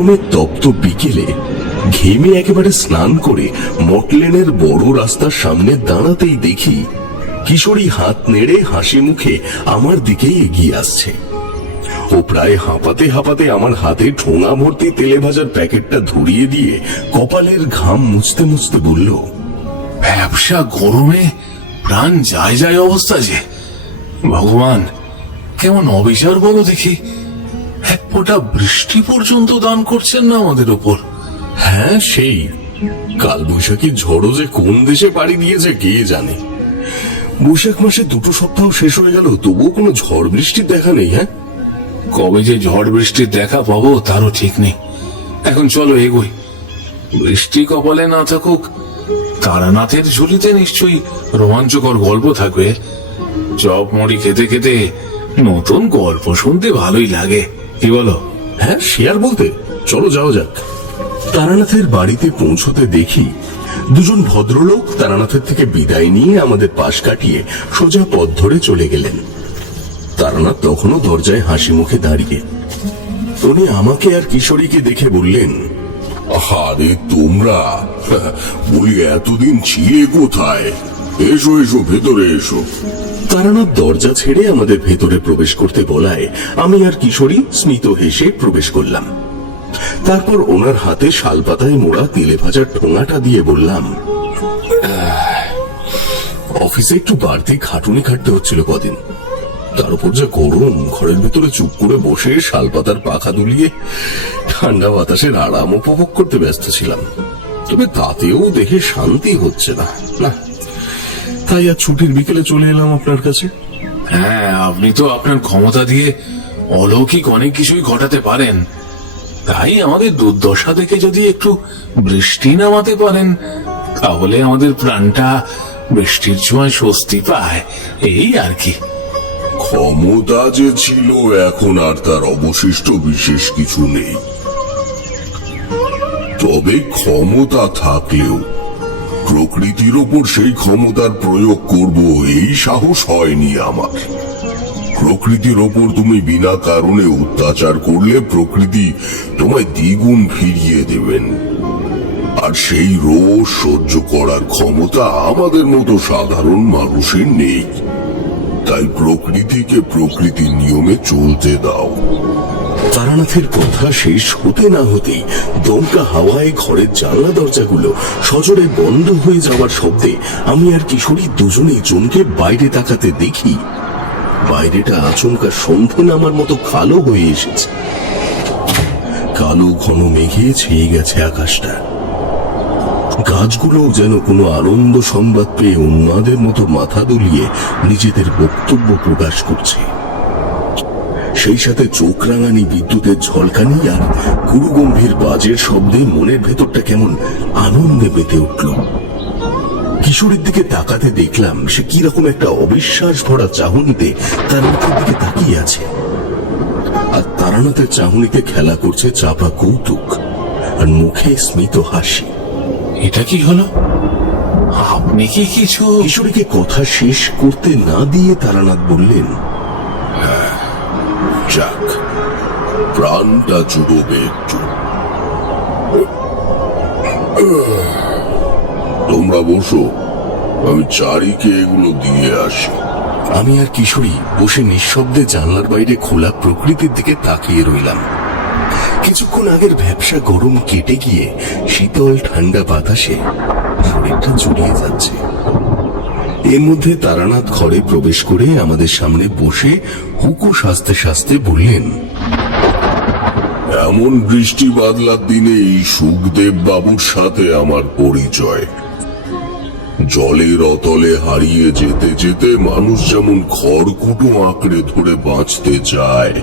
গরমের তপ্ত বিকেলে ঘেমে একেবারে স্নান করে মটলেনের বড় রাস্তার সামনে দাঁড়াতেই দেখি কিশোরী হাত নেড়ে হাসি মুখে আমার দিকেই এগিয়ে আসছে। ও প্রায় হাঁপাতে হাঁপাতে আমার হাতে ঠোঙা ভর্তি তেলে ভাজার প্যাকেটটা ধরিয়ে দিয়ে কপালের ঘাম মুছতে মুছতে বলল, ব্যবসা গরমে প্রাণ যায় যায় অবস্থা যে। ভগবান কেমন অবিচার বলো দেখি, এক ফোঁটা বৃষ্টি পর্যন্ত দান করছেন না আমাদের উপর। হ্যাঁ, সেই কালবৈশাখী ঝড়ও যে কোন দেশে পাড়ি দিয়েছে কে জানে। বৈশাখ মাসে 2 সপ্তাহ শেষ হয়ে গেল, তবুও কোনো ঝড় বৃষ্টির দেখা নেই। হ্যাঁ, কবে যে ঝড় বৃষ্টির দেখা পাবো তারও ঠিক নেই। এখন চলো এগোই। বৃষ্টি কপালে না থাকুক, তারানাথের ঝুলিতে নিশ্চয়ই রোমাঞ্চকর গল্প থাকবে। চপ মুড়ি খেতে খেতে নতুন গল্প শুনতে ভালোই লাগে, কি বলো? হ্যাঁ, সে আর বলতে, চলো যাওয়া যাক। তারানাথের বাড়িতে পৌঁছতে দেখি দুজন ভদ্রলোক তারানাথের থেকে বিদায় নিয়ে আমাদের পাশ কাটিয়ে সোজা পথ ধরে চলে গেলেন। তারানাথ তখনও দরজায় হাসি মুখে দাঁড়িয়ে। উনি আমাকে আর কিশোরীকে দেখে বললেন, আরে তোমরা, বলি এতদিন ছিলে কোথায়? এসো এসো, ভেতরে এসো। তারানাথ দরজা ছেড়ে আমাদের ভেতরে প্রবেশ করতে বলায় আমি আর কিশোরী স্মিত হেসে প্রবেশ করলাম। তারপর ওনার হাতে শালপাতায় মোড়া তেলে ভাজার ঠোঙাটা দিয়ে বললাম, অফিসে একটু বাড়তি খাটুনি খাটতে হচ্ছিল কদিন, তার উপর যা গরম, ঘরের ভেতরে চুপ করে বসে শালপাতার পাখা দুলিয়ে ঠান্ডা বাতাসের আরাম উপভোগ করতে ব্যস্ত ছিলাম। তবে তাতেও দেখে শান্তি হচ্ছে না। তাই আর ছুটির বিকেলে চলে এলাম আপনার কাছে। হ্যাঁ, আপনি তো আপনার ক্ষমতা দিয়ে অলৌকিক অনেক কিছুই ঘটাতে পারেন। তাই আমাদের দুর্দশা দেখে যদি একটু বৃষ্টি নামাতে পারেন, তাহলে আমাদের প্রাণটা বৃষ্টির ছোঁয়ায় স্বস্তি পায়, এই আর কি। ক্ষমতা যে ছিল, এখন আর তার অবশিষ্ট বিশেষ কিছু নেই। তবে ক্ষমতা থাকলেও প্রকৃতির ওপর সেই ক্ষমতার প্রয়োগ করব এই সাহস হয়নি আমার। প্রকৃতির ওপর তুমি বিনা কারণে অত্যাচার করলে প্রকৃতি তোমায় দ্বিগুণ ফিরিয়ে দেবেন, আর সেই রোষ সহ্য করার ক্ষমতা আমাদের মতো সাধারণ মানুষের নেই। তাই প্রকৃতিকে প্রকৃতির নিয়মে চলতে দাও। তারানাথের কথা শেষ হতে না হতেই দমকা হাওয়ায় ঘরের জানলা দরজাগুলো সজোরে বন্ধ হয়ে যাওয়ার শব্দে আমি আর কিশোরী দুজনেই চমকে বাইরে তাকাতে দেখি বাইরেটা আচমকা সন্ধে নামার মতো কালো হয়ে এসেছে। কালো ঘন মেঘে ছেয়ে গেছে আকাশটা। গাছগুলো যেন কোনো আনন্দ সংবাদ পেয়ে উন্মাদের মতো মাথা দুলিয়ে নিজেদের বক্তব্য প্রকাশ করছে। সেই সাথে চোখ রাঙানি বিদ্যুতের ঝলকানি আর গুরুগম্ভীর বাজের শব্দে মনের ভেতরটা কেমন আনন্দে মেতে উঠল। কিশোরীর দিকে তাকাতে দেখলাম সে কিরকম একটা অবিশ্বাস ভরা চাহনিতে তারানাথের দিকে তাকিয়ে আছে, আর তারানাথের চাহনিতে খেলা করছে চাপা কৌতুক আর মুখে স্মিত হাসি। এটা কি হলো? আপনি কি কিছু? কিশোরীকে কথা শেষ করতে না দিয়ে তারানাথ বললেন, যাক, প্রাণটা জুড়োবে একটু। তোমরা বসো, আমি চারিকে এগুলো দিয়ে আসি। আমি আর কিশোরী বসে নিঃশব্দে জানলার বাইরে খোলা প্রকৃতির দিকে তাকিয়ে রইলাম। কিছুক্ষণ আগের ভ্যাপসা গরম কেটে গিয়ে শীতল ঠান্ডা বাতাসে শরীরটা জুড়িয়ে যাচ্ছে। এর মধ্যে তারানাথ ঘরে প্রবেশ করে আমাদের সামনে বসে হুকু সাজতে সাজতে বললেন, এমন বৃষ্টি বাদলার দিনে এই সুখদেব বাবুর সাথে আমার পরিচয়। জলের অতলে হারিয়ে যেতে যেতে মানুষ যেমন খড়কুটো আঁকড়ে ধরে বাঁচতে চায়,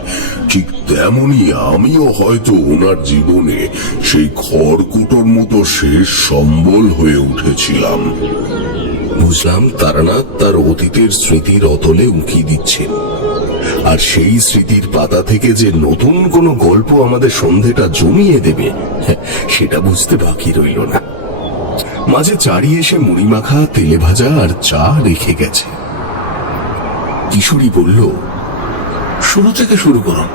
ঠিক তেমনি আমিও হয়তো ওনার জীবনে সেই খড়কুটোর মতো শেষ সম্বল হয়ে উঠেছিলাম। বুঝলাম তারানাথ তার অতীতের স্মৃতির অতলে উঁকি দিচ্ছেন, আর সেই স্মৃতির পাতা থেকে যে নতুন কোনো গল্প আমাদের সন্ধেটা জমিয়ে দেবে সেটা বুঝতে বাকি রইল না। মাঝে চারি এসে মুড়ি মাখা, তেলে ভাজা আর চা রেখে গেছে। কিশোরী বলল, শুরু থেকে শুরু করুন।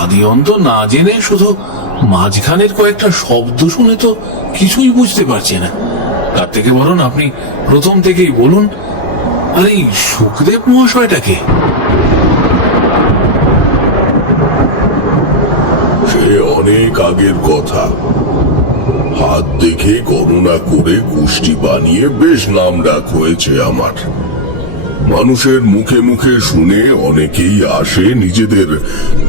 আদি অন্ত না জেনে শুধু মাঝখানের কয়েকটা শব্দ শুনে তো কিছুই বুঝতে পারছি না। তার থেকে বরং আপনি প্রথম থেকেই বলুন। আর এই সুখদেব মহাশয়টাকে? সে অনেক আগের কথা। হাত দেখে গণনা করে গোষ্ঠী বানিয়ে বেশ নাম ডাক হয়েছে আমার। মানুষের মুখে মুখে শুনে অনেকেই আসে নিজেদের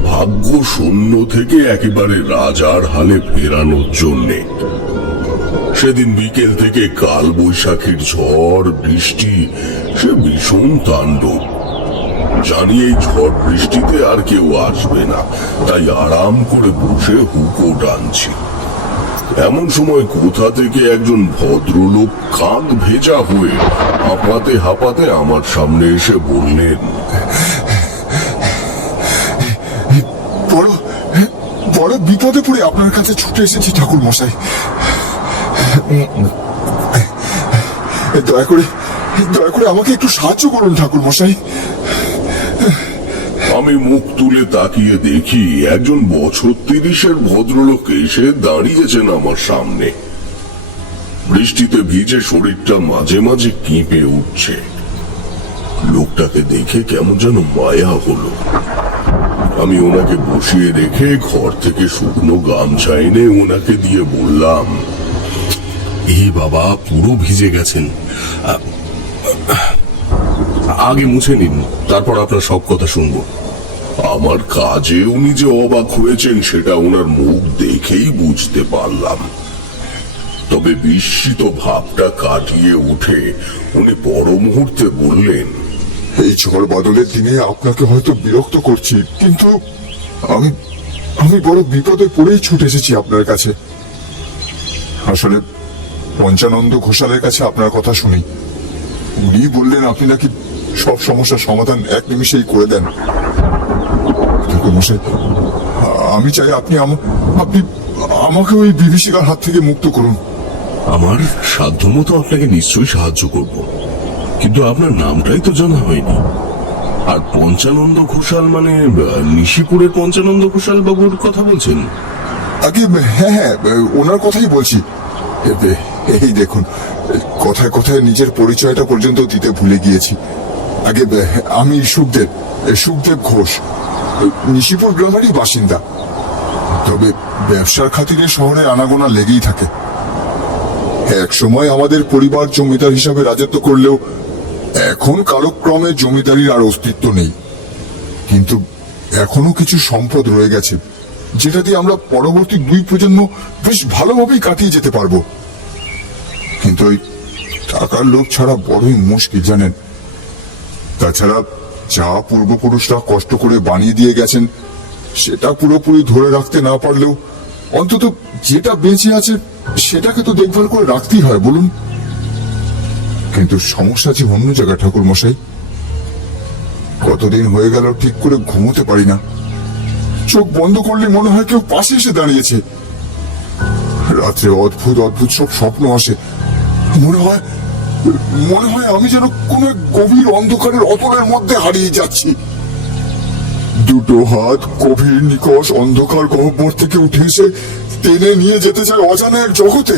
ভাগ্য শূন্য থেকে একেবারে রাজার হালে ফেরানোর জন্যে। সেদিন বিকেল থেকে কাল বৈশাখীর ঝড় বৃষ্টি, সে ভীষণ তাণ্ডব। জানি এই ঝড় বৃষ্টিতে আর কেউ আসবে না, তাই আরাম করে বসে হুকো টানছি। এমন সময় কোথা থেকে একজন ভদ্রলোক কাক ভেজা হয়ে হাঁপাতে হাঁপাতে আমার সামনে এসে বললেন, বড় বড় বিপদে পড়ে আপনার কাছে ছুটে এসেছি ঠাকুর মশাই। দয়া করে আমাকে একটু সাহায্য করুন ঠাকুর মশাই। আমি মুখ তুলে তাকিয়ে দেখি একজন বছর 30-এর ভদ্রলোক এসে দাঁড়িয়েছেন আমার সামনে। বৃষ্টিতে ভিজে শরীরটা মাঝে মাঝে কেঁপে উঠছে। লোকটাকে দেখে কেমন যেন মায়া হলো। আমি ওনাকে বসিয়ে রেখে ঘর থেকে শুকনো গামছা এনে ওনাকে দিয়ে বললাম, এই বাবা পুরো ভিজে গেছেন, আগে মুছে নিন, তারপর আপনার সব কথা শুনবো। আমার কাজে উনি যে অবাক হয়েছেন সেটা ওনার মুখ দেখেই বুঝতে পারলাম। তবে বিস্মিত ভাবটা কাটিয়ে উঠে উনি পর মুহূর্তে বললেন, এই ঝড় বাদলের দিনে আপনাকে হয়তো বিরক্ত করছি, কিন্তু আমি বড় বিপদে পড়েই ছুটে এসেছি আপনার কাছে। আসলে পঞ্চানন্দ ঘোষালের কাছে আপনার কথা শুনি। উনি বললেন আপনি নাকি সব সমস্যার সমাধান এক নিমিষেই করে দেন। ঠাকুর মশাই, আমি চাই আপনি আমাকে ওই বিভীষিকার হাত থেকে মুক্ত করুন। আমার সাধ্যমতো আপনাকে নিশ্চয়ই সাহায্য করব, কিন্তু আপনার নামটাই তো জানা হয়নি। আর পঞ্চানন্দ ঘোষাল মানে নিশিপুরের পঞ্চানন্দ ঘোষাল বাবুর কথা বলছেন? আগে হ্যাঁ, ওনার কথাই বলছি। এই দেখুন, কথায় কথায় নিজের পরিচয়টা পর্যন্ত দিতে ভুলে গিয়েছি। আগে আমি সুখদেব ঘোষ, নিশিপুর গ্রামেরই বাসিন্দা। তবে ব্যবসার খাতিরে শহরে আনাগোনা লেগেই থাকে। এক সময় আমাদের পরিবার জমিদার হিসাবে রাজত্ব করলেও এখন কালক্রমে জমিদারির আর অস্তিত্ব নেই। কিন্তু এখনো কিছু সম্পদ রয়ে গেছে, যেটা দিয়ে আমরা পরবর্তী 2 প্রজন্ম বেশ ভালোভাবেই কাটিয়ে যেতে পারবো। কিন্তু ওই টাকার লোভ ছাড়া বড়ই মুশকিল, জানেন। তাছাড়া যা পূর্বপুরুষরা কষ্ট করে বানিয়ে দিয়ে গেছেন সেটা পুরোপুরি ধরে রাখতে না পারলেও অন্তত যেটা বেঁচে আছে সেটাকে তো দেখভাল করে রাখতেই হয়, বলুন। কিন্তু সমস্যা যে অন্য জায়গায় ঠাকুর মশাই। কতদিন হয়ে গেল ঠিক করে ঘুমোতে পারি না। চোখ বন্ধ করলে মনে হয় কেউ পাশে এসে দাঁড়িয়েছে। রাত্রে অদ্ভুত অদ্ভুত সব স্বপ্ন আসে। মনে হয় আমি যেন কোন গভীর অন্ধকারের অতলের মধ্যে হারিয়ে যাচ্ছি। দুটো হাত গভীর নিকষ অন্ধকার গহ্বর থেকে উঠে এসে টেনে নিয়ে যেতে চায় অজানা এক জগতে।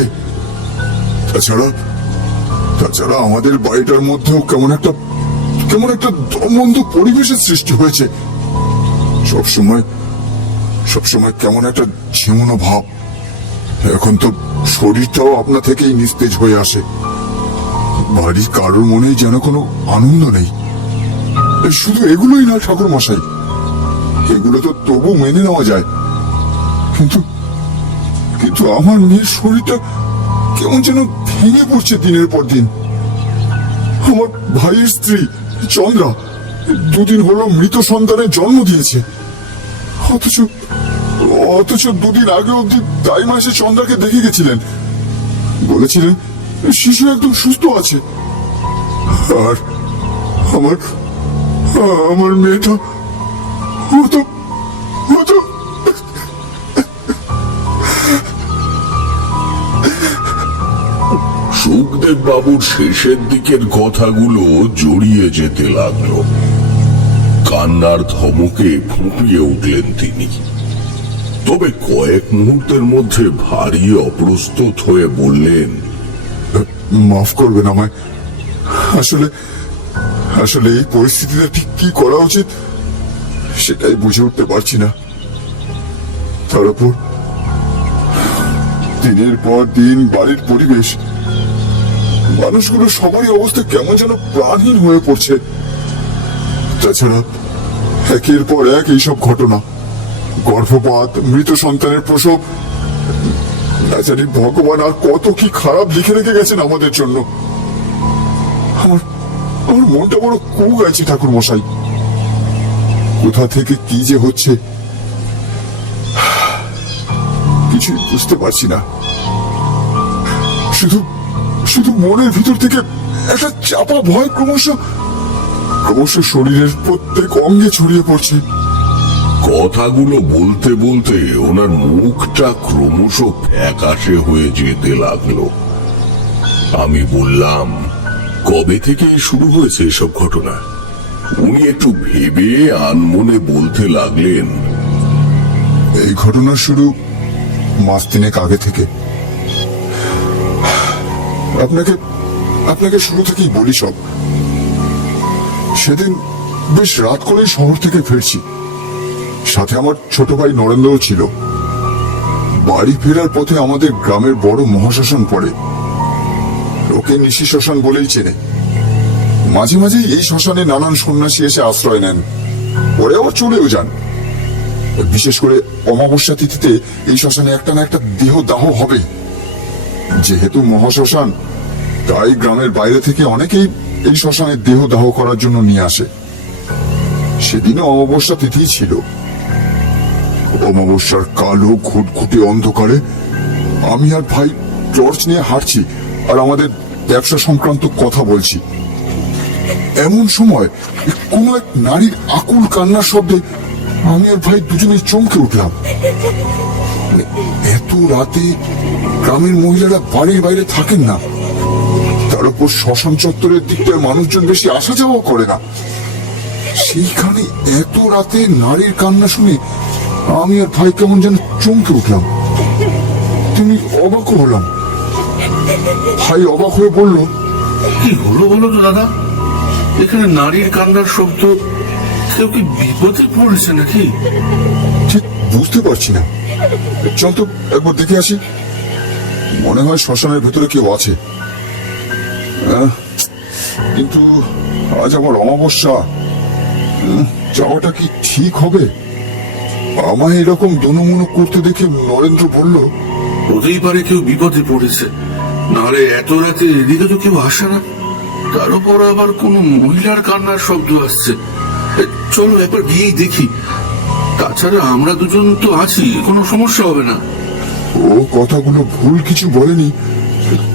তাছাড়া আমাদের বাড়িটার মধ্যেও কেমন একটা দমবন্ধ পরিবেশের সৃষ্টি হয়েছে। সবসময় কেমন একটা ঝিমুনো ভাব। এখন তো শরীরটাও আপনা থেকেই নিস্তেজ হয়ে আসে। বাড়ির কারোর মনেই যেন কোনো আনন্দ নেই। শুধু এগুলোই না ঠাকুর মশাই, এগুলো তো তবু মেনে নেওয়া যায়, কিন্তু আমার মেয়ের শরীরটা কেমন যেন ভেঙে পড়ছে দিনের পর দিন। আমার ভাইয়ের স্ত্রী চন্দ্রা 2 দিন হলো মৃত সন্তানের জন্ম দিয়েছে, অথচ 2 দিন আগে অব্দি তাই মাসে চন্দ্রাকে দেখে গেছিলেন। বলেছিলেন শিশু একদম সুস্থ আছে। আর আমার মেয়েটা হতো। সুখদেব বাবুর শেষের দিকের কথাগুলো জড়িয়ে যেতে লাগলো। কান্নার ধমকে ফুঁপিয়ে উঠলেন তিনি। তবে কয়েক মুহূর্তের মধ্যে ভারী অপ্রস্তুত হয়ে বললেন, মাফ করবেন আমায়। আসলে আসলে এই পরিস্থিতিতে ঠিক কি করা উচিত সেটাই বুঝে উঠতে পারছি না। তার উপর দিনের পর দিন বাড়ির পরিবেশ, মানুষগুলো সবারই অবস্থা কেমন যেন প্রাণহীন হয়ে পড়ছে। তাছাড়া একের পর এক এইসব ঘটনা, গর্ভপাত, মৃত সন্তানের প্রসব, না জানি ভগবান আর কত কি খারাপ লিখে রেখে গেছেন আমাদের জন্য। আমার আমার মনটা বড় কু গেছে ঠাকুর মশাই। কোথা থেকে কি যে হচ্ছে কিছুই বুঝতে পারছি না। শুধু শুধু মনের ভিতর থেকে একটা চাপা ভয় ক্রমশ ক্রমশ শরীরের প্রত্যেক অঙ্গে ছড়িয়ে পড়ছে। কথাগুলো বলতে বলতে ওনার মুখটা ক্রমশ ফ্যাকাশে হয়ে যেতে লাগলো। আমি বললাম, কবে থেকে শুরু হয়েছে এসব ঘটনা? উনি একটু ভেবে আনমনে বলতে লাগলেন, এই ঘটনা শুরু মাস তিনেক আগে থেকে। আপনাকে আপনাকে শুরু থেকেই বলি সব। সেদিন বেশ রাত করে শহর থেকে ফিরছি, সাথে আমার ছোট ভাই নরেন্দ্রও ছিল। বাড়ি ফেরার পথে আমাদের গ্রামের বড় মহাশ্মশান পড়ে। লোকে নিশি শ্মশান বলেই চেনে। মাঝে মাঝেই এই শ্মশানে নানান সন্ন্যাসী এসে আশ্রয় নেন, পরে আবার চলেও যান। বিশেষ করে অমাবস্যা তিথিতে এই শ্মশানে একটা না একটা দেহ দাহ হবে। যেহেতু মহাশ্মশান, তাই গ্রামের বাইরে থেকে অনেকেই এই শ্মশানে দেহ দাহ করার জন্য নিয়ে আসে। সেদিনও অমাবস্যা তিথি ছিল। অমাবস্যার কালো ঘুটঘুটে অন্ধকারে আমি আর ভাই টর্চ নিয়ে হাঁটছি আর আমাদের ব্যবসা সংক্রান্ত কথা বলছি। এমন সময় কোন এক নারীর আকুল কান্নার শব্দে আমি আর ভাই দুজনেই চমকে উঠলাম। এত রাতে গ্রামের মহিলারা বাড়ির বাইরে থাকেন না, তার উপর শ্মশান চত্বরের দিকটার মানুষজন বেশি আসা যাওয়া করে না। সেইখানে এত রাতে নারীর কান্না শুনে আমি আর ভাই কেমন যেন চমকে উঠলাম। তুমি অবাক হলাম। ভাই অবাক হয়ে বলল, কি হলো বলো তো দাদা? এখানে নারীর কান্নার শব্দ, কেউ কি বিপদে পড়েছে নাকি? ঠিক বুঝতে পারছি না। চল তো একবার দেখে আসি। মনে হয় শ্মশানের ভেতরে কেউ আছে। কিন্তু আজ আমার অমাবস্যা, যাওয়াটা কি ঠিক হবে? আমায় এরকম দনমনো করতে দেখে নরেন্দ্র বলল, হতেই পারে কেউ বিপদে পড়েছে, নাহলে এত রাতে এদিকে তো কেউ আসে না। তার উপর আবার কোনো মহিলার কান্নার শব্দ আসছে। চলো একবার গিয়েই দেখি। তাছাড়া আমরা দুজন তো আছি, কোনো সমস্যা হবে না। ও কথাগুলো ভুল কিছু বলেনি,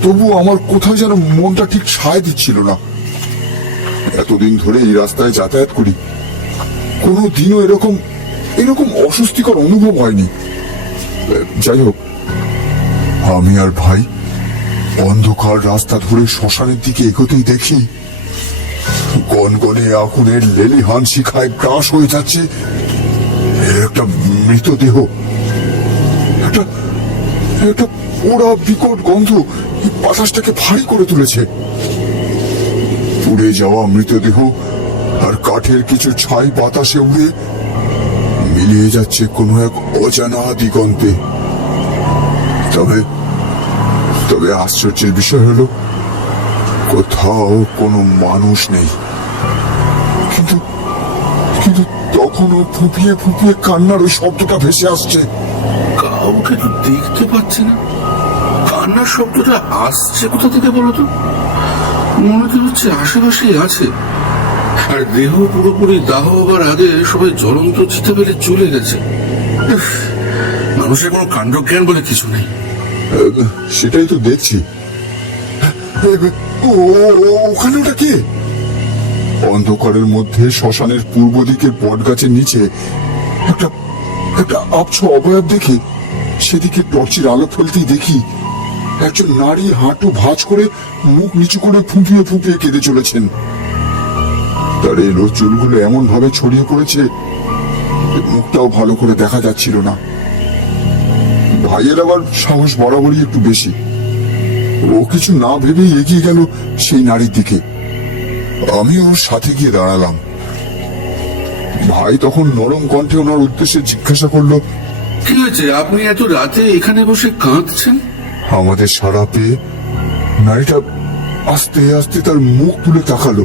তবু আমার কোথাও যেন মনটা ঠিক সায় দিচ্ছিল না। এতদিন ধরে এই রাস্তায় যাতায়াত করি, কোনো দিনও এরকম এরকম অস্বস্তিকর অনুভব হয়নি। যাই হোক, আমি আর ভাই অন্ধকার রাস্তা ধরে শ্মশানের দিকে এগোতেই দেখি গনগনে আগুনের লেলিহান শিখায় গ্রাস হয়ে যাচ্ছে একটা মৃতদেহ। একটা একটা পোড়া বিকট গন্ধ বাতাসটাকে ভারী করে তুলেছে। পুড়ে যাওয়া মৃতদেহ আর কাঠের কিছু ছাই বাতাসে উড়ে মিলিয়ে যাচ্ছে কোনো এক অজানা দিগন্তে। তবে তবে আশ্চর্যের বিষয় হলো, কোথাও কোনো মানুষ নেই। কিন্তু কিন্তু তখনও ফুপিয়ে ফুপিয়ে কান্নার ওই শব্দটা ভেসে আসছে। কাউকে তো দেখতে পাচ্ছি না। কান্নার শব্দটা আসছে কোথা থেকে বলো তো? মনে তো হচ্ছে আশেপাশেই আছে। আর দেহ পুরোপুরি দাহ হবার আগে সবাই জ্বলন্ত চিতা ফেলে চলে গেছে। উফ, মানুষের কোনো কাণ্ডজ্ঞান বলে কিছু নেই। সেটাই তো দেখছি। ওখানে ওটা কে? অন্ধকারের মধ্যে শ্মশানের পূর্ব দিকের বটগাছের নিচে একটা একটা আবছা অবয়ব দেখে সেদিকে টর্চের আলো ফেলতেই দেখি একজন নারী হাঁটু ভাঁজ করে মুখ নিচু করে ফুঁপিয়ে ফুঁপিয়ে কেঁদে চলেছেন। তার এলো চুলগুলো এমন ভাবে ছড়িয়ে পড়েছে যে মুখটাও ভালো করে দেখা যাচ্ছিল না। ভাইয়ের আবার সাহস বরাবরই একটু বেশি। ও কিছু না ভেবেই এগিয়ে গেল সেই নারীর দিকে। আমি ওর সাথে গিয়ে দাঁড়ালাম। ভাই তখন নরম কণ্ঠে ওনার উদ্দেশ্যে জিজ্ঞাসা করলো, কি হয়েছে? আপনি এত রাতে এখানে বসে কাঁদছেন? আমাদের সাড়া পেয়ে নারীটা আস্তে আস্তে তার মুখ তুলে তাকালো।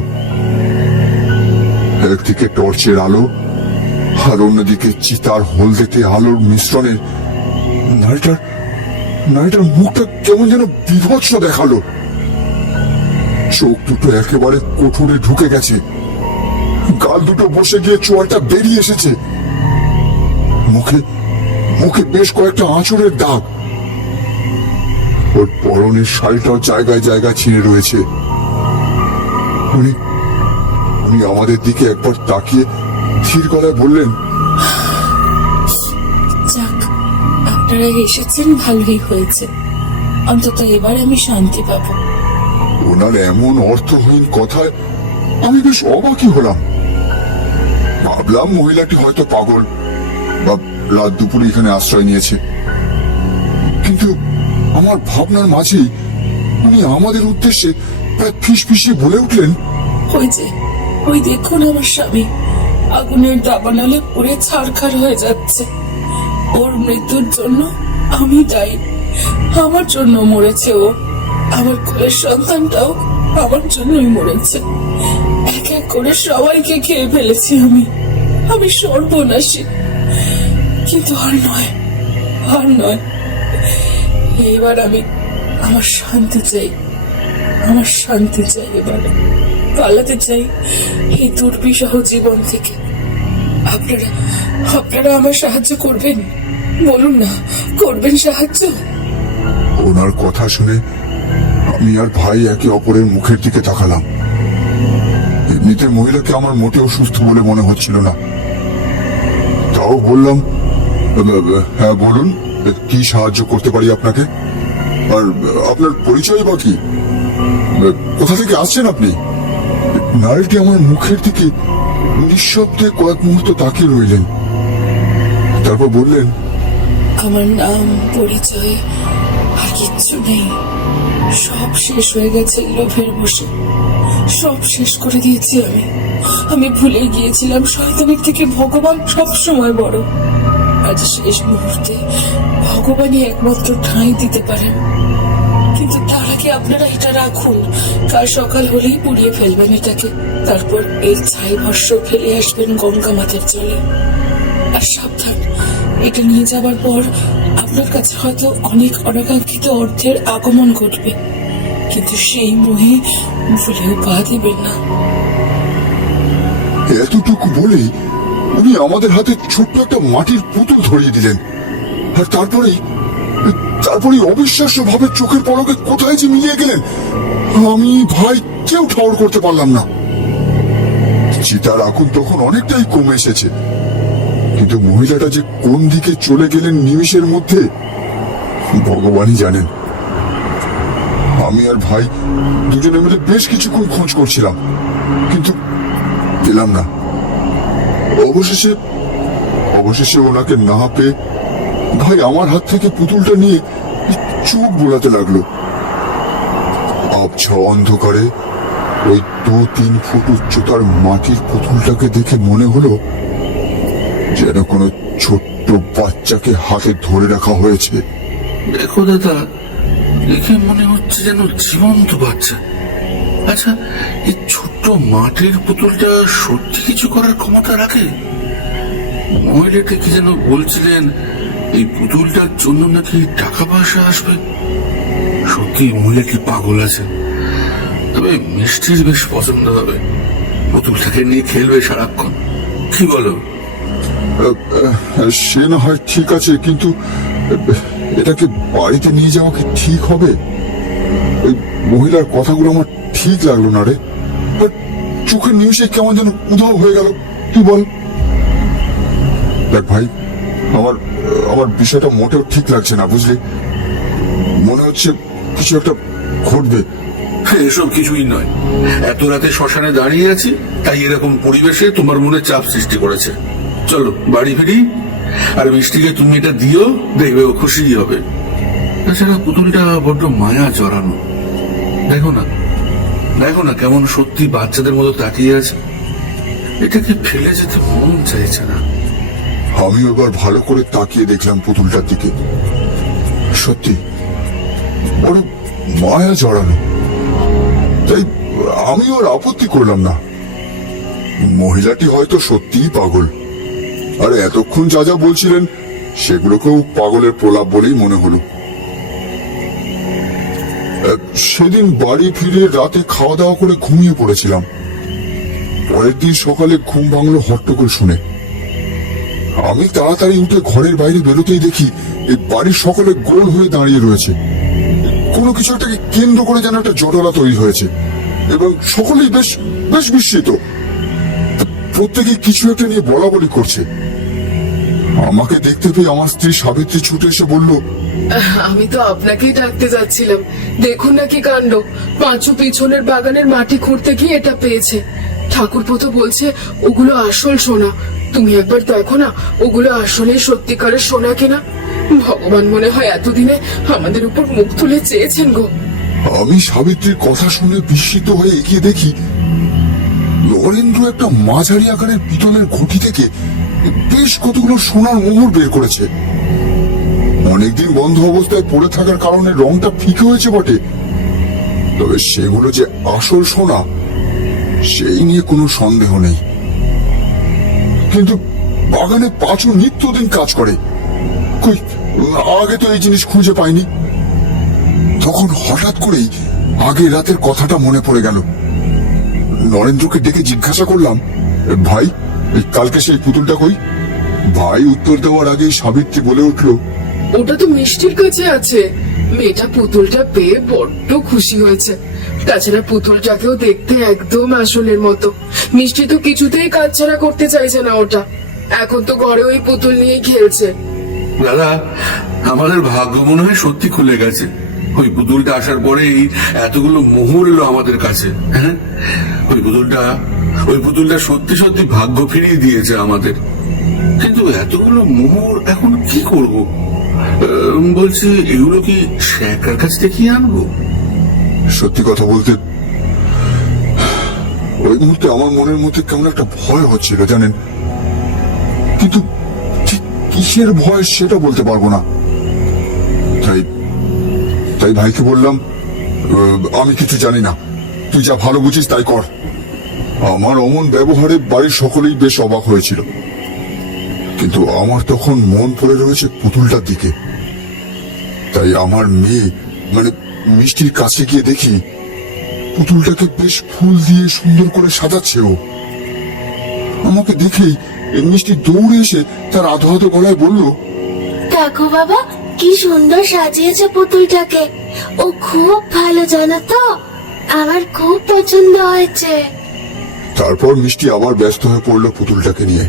একদিকে টর্চের আলো আর অন্যদিকে চিতার হলদেটে আলোর মিশ্রণে নারীটার মুখটা কেমন যেন বিভৎস দেখালো। চোখ দুটো একেবারে কোঠরে ঢুকে গেছে, গাল দুটো বসে গিয়ে চোয়ালটা বেরিয়ে এসেছে। মুখে মুখে বেশ কয়েকটা আঁচড়ের দাগ। ওর পরনের শাড়িটাও জায়গায় জায়গায় ছিঁড়ে রয়েছে। উনি আমাদের দিকে একবার তাকিয়ে ধীর গলায় বললেন, যাক, আপনারা এসেছেন, ভালোই হয়েছে। অন্তত এবার আমি শান্তি পাবো। ওনার এমন অর্থহীন কথায় আমি বেশ অবাকই হলাম। ভাবলাম মহিলাটি হয়তো পাগল বা রাত দুপুরে এখানে আশ্রয় নিয়েছে। কিন্তু আমার ভাবনার মাঝেই উনি আমাদের উদ্দেশ্যে প্রায় ফিসফিসিয়ে বলে উঠলেন, ওই দেখুন আমার স্বামী আগুনের দাবানলে পুড়ে ছারখার হয়ে যাচ্ছে। ওর মৃত্যুর জন্য আমি দায়ী। আমার জন্য মরেছে ও। আমার কোলের সন্তানটাও আমার জন্যই মরেছে। এক এক করে সবাইকে খেয়ে ফেলেছি আমি সর্বনাশী। কিন্তু আর নয়। এবার আমি আমার শান্তি চাই। এবার পালাতে চাই এই দুর্বিষহ জীবন থেকে। আপনারা আমার সাহায্য করবেন? বলুন না, করবেন সাহায্য? ওনার কথা শুনে আমি আর ভাই একে অপরের মুখের দিকে তাকালাম। এমনিতে মহিলাকে আমার মোটেও সুস্থ বলে মনে হচ্ছিল না। তাও বললাম, হ্যাঁ বলুন, কি সাহায্য করতে পারি আপনাকে? আর আপনার পরিচয় বা কি? কোথা থেকে আসছেন আপনি? নারীটি আমার মুখের দিকে নিঃশব্দে কয়েক মুহূর্ত তাকিয়ে রইলেন। তারপর বললেন, আমার নাম, পরিচয় আর কিচ্ছু নেই। সব শেষ হয়ে গেছে লোভের বসে। সব শেষ করে দিয়েছি আমি ভুলে গিয়েছিলাম শয়তানের থেকে ভগবান সব সময় বড়। আজ শেষ মুহূর্তে ভগবানই একমাত্র ঠাঁই দিতে পারেন। কিন্তু তার আগে আপনারা এটা রাখুন, কাল সকাল হলেই পুড়িয়ে ফেলবেন এটাকে। তারপর এর ছাই ভস্য ফেলে আসবেন গঙ্গা মাতার জলে। আর সাবধান, এটা নিয়ে যাবার পর আপনার কাছে হয়তো অনেক অনাকাঙ্ক্ষিত অর্থের আগমন ঘটবে, কিন্তু সেই মোহে ভুলেও পা দিবেন না। এতটুকু বলেই উনি আমাদের হাতে ছোট্ট একটা মাটির পুতুল ধরিয়ে দিলেন। আর তারপরেই অবিশ্বাস্য ভাবে চোখের পলকে কোথায় যে মিলিয়ে গেলেন আমি ভাই কেউ ঠাউর করতে পারলাম না। চিতার আগুন তখন অনেকটাই কমে এসেছে, কিন্তু মহিলাটা যে কোন দিকে চলে গেলেন নিমিষের মধ্যে ভগবানই জানেন। আমি আর ভাই দুজনে মিলে বেশ কিছুক্ষণ খোঁজ করছিলাম, কিন্তু পেলাম না। অবশেষে ওনাকে না পেয়ে ভাই আমার হাত থেকে পুতুলটা নিয়ে চোখ বোলাতে লাগলো। আবছা অন্ধকারে ওই 2-3 ফুট উচ্চতার মাটির পুতুলটাকে দেখে মনে হলো যেন কোনো ছোট্ট বাচ্চাকে হাতে ধরে রাখা হয়েছে। দেখো দাদা, দেখে মনে হচ্ছে যেন জীবন্ত বাচ্চা। আচ্ছা, এই ছোট্ট মাটির পুতুলটা সত্যি কিছু করার ক্ষমতা রাখে? মহিলাটা কি যেন বলছিলেন এই পুতুলটার জন্য নাকি টাকা পয়সা আসবে। সত্যি মহিলাটি পাগল আছে, তবে মিষ্টির বেশ পছন্দ হবে। পুতুলটাকে নিয়ে খেলবে সারাক্ষণ, কি বলো? সে না হয় ঠিক আছে, কিন্তু এটাকে বাড়িতে নিয়ে যাওয়া কি ঠিক হবে? ওই মহিলার কথাগুলো আমার ঠিক লাগলো না রে। চোখের নিমিষে কেমন যেন উধাও হয়ে গেল। তুই বল। দেখ ভাই, আমার বিষয়টা মোটেও ঠিক লাগছে না, বুঝলি? মনে হচ্ছে কিছু একটা ঘটবে। এসব কিছুই নয়। এত রাতে শ্মশানে দাঁড়িয়ে আছি, তাই এরকম পরিবেশে তোমার মনে চাপ সৃষ্টি করেছে। চলো বাড়ি ফিরি, আর মিষ্টিকে তুমি এটা দিও, দেখবে ও খুশিই হবে। তাছাড়া পুতুলটা বড্ড মায়া জড়ানো, দেখো না, দেখো না কেমন সত্যি বাচ্চাদের মতো তাকিয়ে আছে। এটাকে ফেলে যেতে মন চাইছে না। আমি এবার ভালো করে তাকিয়ে দেখলাম পুতুলটার দিকে। সত্যি বড় মায়া জড়ানো, তাই আমি ওর আপত্তি করলাম না। মহিলাটি হয়তো সত্যিই পাগল, আর এতক্ষণ যা যা বলছিলেন সেগুলোকেও পাগলের প্রলাপ বলেই মনে হলো। সেদিন বাড়ি ফিরে রাতে খাওয়া দাওয়া করে ঘুমিয়ে পড়েছিলাম। পরের দিন সকালে ঘুম ভাঙলো হট্টগোল শুনে। আমি তাড়াতাড়ি উঠে ঘরের বাইরে বেরোতেই দেখি এই বাড়ির সকলে গোল হয়ে দাঁড়িয়ে রয়েছে। কোনো কিছু একটাকে কেন্দ্র করে যেন একটা জটলা তৈরি হয়েছে, এবং সকলেই বেশ বেশ বিস্মিত। প্রত্যেকে কিছু একটা নিয়ে বলা বলি করছে। আমাকে দেখতে পেয়ে আমার স্ত্রী সাবিত্রী ছুটে এসে বলল, আমি তো আপনাকেই ডাকতে যাচ্ছিলাম। দেখুন না কি কাণ্ড, পাঁচু পিছনের বাগানের মাটি খুঁড়তে গিয়ে এটা পেয়েছে। ঠাকুরপো তো বলছে ওগুলো আসল সোনা। তুমি একবার দেখো না, ওগুলো আসলে সত্যিকারের সোনা কিনা। ভগবান মনে হয় এতদিনে আমাদের উপর মুখ তুলে চেয়েছেন গো। আমি সাবিত্রীর কথা শুনে বিস্মিত হয়ে এগিয়ে দেখি নরেন্দ্র একটা মাঝারি আকারের পিতলের ঘটি থেকে বেশ কতগুলো সোনার মোহর বের করেছে। অনেকদিন বন্ধ অবস্থায় পড়ে থাকার কারণে রংটা ফিকে হয়েছে বটে, তবে সেগুলো যে আসল সোনা সেই নিয়ে কোনো সন্দেহ নেই। কিন্তু বাগানে পাঁচু নিত্যদিন কাজ করে, কই আগে তো এই জিনিস খুঁজে পাইনি। তখন হঠাৎ করেই আগের রাতের কথাটা মনে পড়ে গেল। নরেন্দ্রকে ডেকে জিজ্ঞাসা করলাম, ভাই কালকে সেই পুতুলটা কই? ভাই উত্তর দেওয়ার আগেই সাবিত্রী বলে উঠল, ওটা তো মিষ্টির কাছে আছে। মেয়েটা পুতুলটা পেয়ে বড্ড খুশি হয়েছে। তাছাড়া পুতুলটাকেও দেখতে একদম আসলের মতো। মিষ্টি তো কিছুতেই কাজ ছাড়া করতে চাইছে না ওটা। এখন তো ঘরে ওই পুতুল নিয়ে খেলছে। দাদা, আমাদের ভাগ্য মনে হয় সত্যি খুলে গেছে। ওই পুতুলটা আসার পরেই এতগুলো মোহর এলো আমাদের কাছে। হ্যাঁ, ওই পুতুলটা সত্যি সত্যি ভাগ্য ফিরিয়ে দিয়েছে আমাদের। কিন্তু এতগুলো মোহর এখন কি করব? বলছি, এগুলো কি শেখার কাছ থেকে আনবো? সত্যি কথা বলতে ওই মুহূর্তে আমার মনের মধ্যে কেমন একটা ভয় হচ্ছিল জানেন, কিন্তু ঠিক কিসের ভয় সেটা বলতে পারবো না। তাই ভাইকে বললাম, আমি কিছু জানি না, তুই যা ভালো বুঝিস তাই কর। আমার অমন ব্যবহারে বাড়ির সকলেই বেশ অবাক হয়েছিল, কিন্তু আমার তখন মন পড়ে রয়েছে পুতুলটার দিকে। তাই আমার মেয়ে মানে মিষ্টির কাছে গিয়ে দেখি পুতুলটাকে বেশ ফুল দিয়ে সুন্দর করে সাজাচ্ছে ও। আমাকে দেখেই মিষ্টি দৌড়ে এসে তার আধো আধো গলায় বলল, দেখো বাবা, কি সুন্দর সাজিয়েছে পুতুলটাকে। ও খুব ভালো, জানো তো, আমার খুব পছন্দ হয়েছে। তারপর মিষ্টি আবার ব্যস্ত হয়ে পড়লো পুতুলটাকে নিয়ে।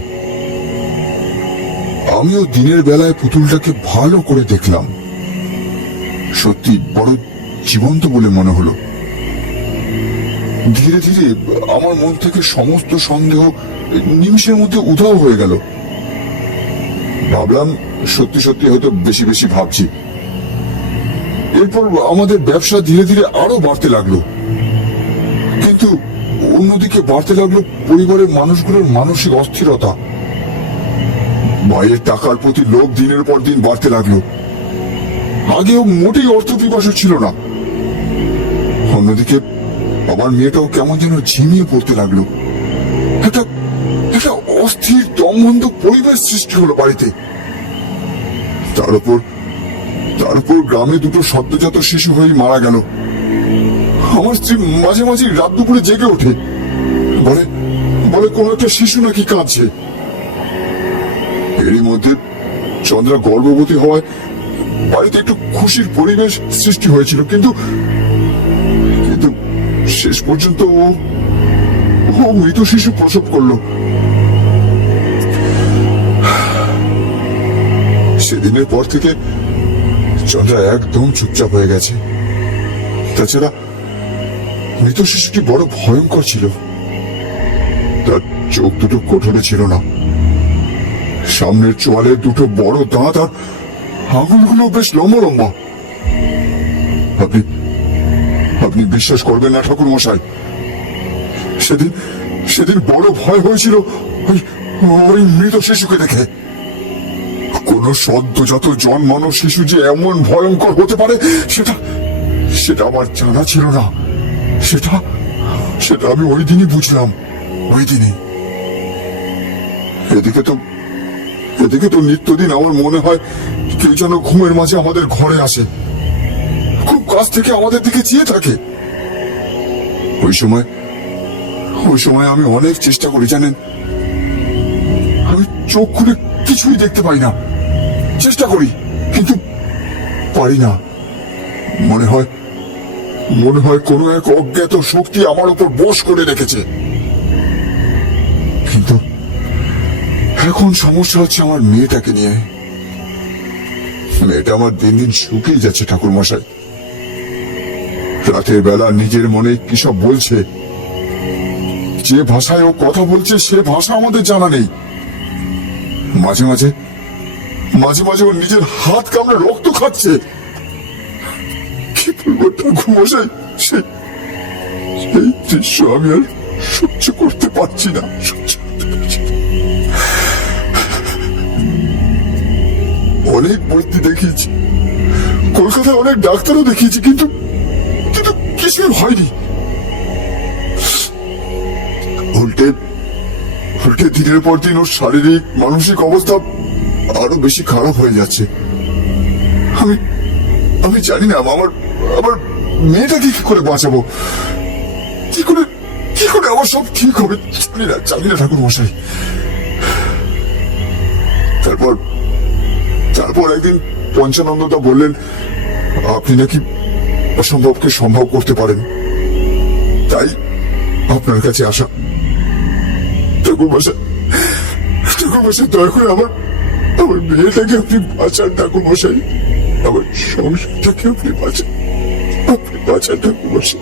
আমিও দিনের বেলায় পুতুলটাকে ভালো করে দেখলাম। সত্যি বড় জীবন্ত বলে মনে হলো। ধীরে ধীরে আমার মন থেকে সমস্ত সন্দেহ নিমিষের মধ্যে উধাও হয়ে গেল। ভাবলাম সত্যি সত্যি হয়তো বেশি বেশি ভাবছি। এরপর আমাদের ব্যবসা ধীরে ধীরে আরো বাড়তে লাগলো, কিন্তু অন্যদিকে বাড়তে লাগলো পরিবারের মানুষগুলোর মানসিক অস্থিরতা। ভাইয়ের টাকার প্রতি লোভ দিনের পর দিন বাড়তে লাগলো। আগেও মোটেই অর্থ পিপাসু ছিল না। অন্যদিকে আমার মেয়েটাও কেমন যেন ঝিমিয়ে পড়তে লাগলো। একটা অস্থির দমবন্ধ পরিবেশ সৃষ্টি হলো বাড়িতে। তার উপর গ্রামে দুটো সদ্যজাত শিশু হয়ে মারা গেল। আমার স্ত্রী মাঝে মাঝে রাত দুপুরে জেগে ওঠে, বলে কোনো একটা শিশু নাকি কাঁদছে। এরই মধ্যে চন্দ্রা গর্ভবতী হওয়ায় বাড়িতে একটু খুশির পরিবেশ সৃষ্টি হয়েছিল, কিন্তু শেষ পর্যন্ত ও মৃত শিশু প্রসব করলো। সেদিনের পর থেকে চন্দ্রা একদম চুপচাপ হয়ে গেছে। মৃত শিশুটি বড় ভয়ঙ্কর ছিল। তার চোখ দুটো কোঠরে ছিল না, সামনের চোয়ালে দুটো বড় দাঁত, আর আঙুলগুলো বেশ লম্বা লম্বা। আপনি আপনি বিশ্বাস করবেন না ঠাকুর মশাই, সেদিন সেদিন বড় ভয় হয়েছিল ওই মৃত শিশুকে দেখে। কোন সদ্যজাত জন্মানো শিশু যে এমন ভয়ঙ্কর হতে পারে সেটা সেটা আমার জানা ছিল না। সেটা সেটা আমি ওই দিনই বুঝলাম, ওই দিনই। এদিকে তো নিত্যদিন আমার মনে হয় কেউ যেন ঘুমের মাঝে আমাদের ঘরে আসে, খুব কাছ থেকে আমাদের দিকে চেয়ে থাকে। ওই সময় আমি অনেক চেষ্টা করি জানেন, আমি চোখ খুলে কিছুই দেখতে পাই না। চেষ্টা করি কিন্তু পারি না। মনে হয় কোনো এক অজ্ঞাত শক্তি আমার উপর বশ করে রেখেছে। কিন্তু এখন সমস্যা হচ্ছে আমার মেয়েটাকে নিয়ে। মেয়েটা আমার দিন দিন শুকিয়ে যাচ্ছে ঠাকুর মশাই। রাতের বেলা নিজের মনে কি সব বলছে, যে ভাষায় ও কথা বলছে সে ভাষা আমাদের জানা নেই। মাঝে মাঝে ওর নিজের হাত কামড়ে রক্ত খাচ্ছে। কি বলবো ঠাকুর মশাই, সেই দৃশ্য আমি আর সহ্য করতে পারছি না। অনেক বৈদ্য দেখিয়েছি, কলকাতায় অনেক ডাক্তারও দেখিয়েছি, কিন্তু কিছুই হয়নি। উল্টে দিনের পর দিন ওর শারীরিক মানসিক অবস্থা আরো বেশি খারাপ হয়ে যাচ্ছে। আমি জানি না আমার মেয়েটাকে কি করে বাঁচাবো, কি করে আমার সব ঠিক হবে জানি না ঠাকুর মশাই। তারপর একদিন পঞ্চানন্দদা বললেন আপনি নাকি অসম্ভবকে সম্ভব করতে পারেন, তাই আপনার কাছে আসা। ঠাকুর মশাই দয়া করে আমার মেয়েটাকে আপনি বাঁচান ঠাকুর মশাই, আমার সংসারটাকে আপনি বাঁচান ঠাকুর মশাই।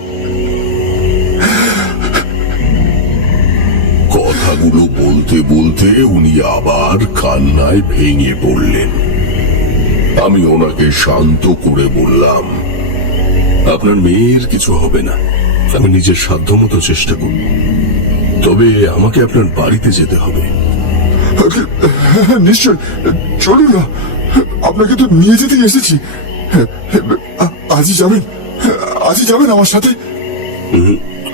কথাগুলো বলতে বলতে উনি আবার কান্নায় ভেঙে পড়লেন। আমি ওনাকে শান্ত করে বললাম, আপনার মেয়ের কিছু হবে না, আমি নিজের সাধ্যমতো চেষ্টা করব। তবে আমাকে আপনার বাড়িতে যেতে হবে। নিশ্চয়, চলুন না, আপনাকে তো নিয়ে যেতে এসেছি। আজই যাবেন আমার সাথে?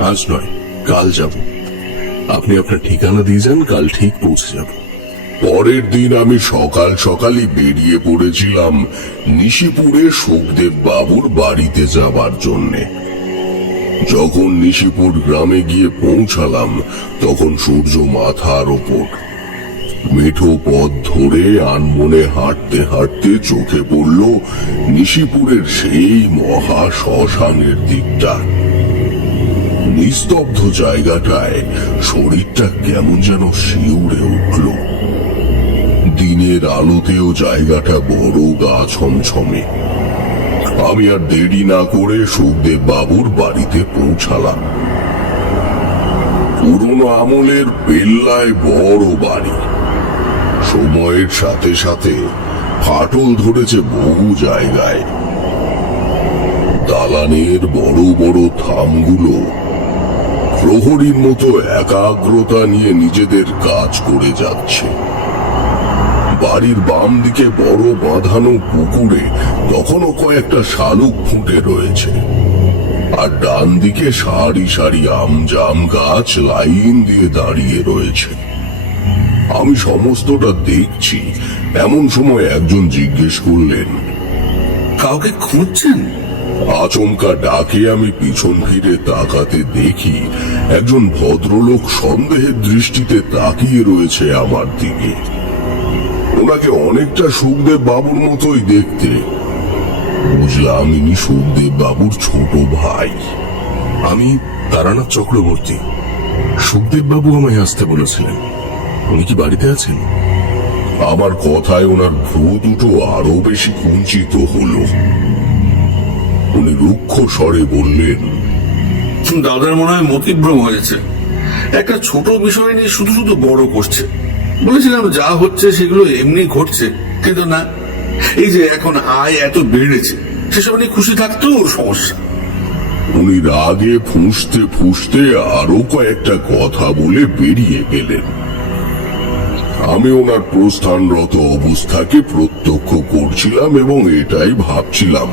আজ নয়, কাল যাব। আপনি আপনার ঠিকানা দিয়ে যান, কাল ঠিক পৌঁছে যাব। পরের দিন আমি সকালই বেরিয়ে পড়েছিলাম নিশিপুরে সুখদেব বাবুর বাড়িতে যাবার জন্যে। যখন নিশিপুর গ্রামে গিয়ে পৌঁছালাম তখন সূর্য মাথার ওপর। মেঠো পথ ধরে আনমনে হাঁটতে হাঁটতে চোখে পড়ল নিশিপুরের সেই মহা শ্মশানের দিকটা। নিস্তব্ধ জায়গাটায় শরীরটা কেমন যেন শিউরে উঠল। দিনের আলোতেও জায়গাটা বড় গা ছমছমে। আমি আর দেরি না করে সুখদেব বাবুর বাড়িতে পৌঁছালাম। পুরনো আমলের বেল্লায় বড় বাড়ি। সময়ের সাথে সাথে ফাটল ধরেছে বহু জায়গায়। দালানের বড় বড় থামগুলো প্রহরীর মতো একাগ্রতা নিয়ে নিজেদের কাজ করে যাচ্ছে। বাড়ির বাম দিকে বড় বাঁধানো পুকুরে তখনও কয়েকটা শালুক ফুটে রয়েছে, আর ডান দিকে সারি সারি জাম গাছ লাইন দিয়ে দাঁড়িয়ে রয়েছে। আমি সমস্তটা দেখছি, এমন সময় একজন জিজ্ঞেস করলেন, কাউকে খুঁজছেন? আচমকা ডাকে আমি পিছন ফিরে তাকাতে দেখি একজন ভদ্রলোক সন্দেহের দৃষ্টিতে তাকিয়ে রয়েছে আমার দিকে। ওনাকে অনেকটা সুখদেব বাবুর মতোই দেখতে। বুঝলাম ইনি সুখদেব বাবুর ছোট ভাই। আমি তারানাথ চক্রবর্তী। সুখদেব বাবু আমায় আসতে বলেছিলেন। উনি কি বাড়িতে আছেন? আমার কথায় ওনার ভ্রু দুটো আরো বেশি কুঞ্চিত হলো। উনি রুক্ষ স্বরে বললেন, দাদার মনে হয় মতিভ্রম হয়েছে। একটা ছোট বিষয় নিয়ে শুধু শুধু বড় করছে। বলেছিলাম যা হচ্ছে সেগুলো এমনি ঘটছে, কিন্তু না, এই যে এখন আয় এত বেড়েছে সেসব নিয়ে খুশি থাকতেও ওর সমস্যা। উনি রাগে ফুঁসতে ফুঁসতে আরো কয়েকটা কথা বলে বেরিয়ে গেলেন। আমি ওনার প্রস্থানরত অবস্থাকে প্রত্যক্ষ করছিলাম এবং এটাই ভাবছিলাম,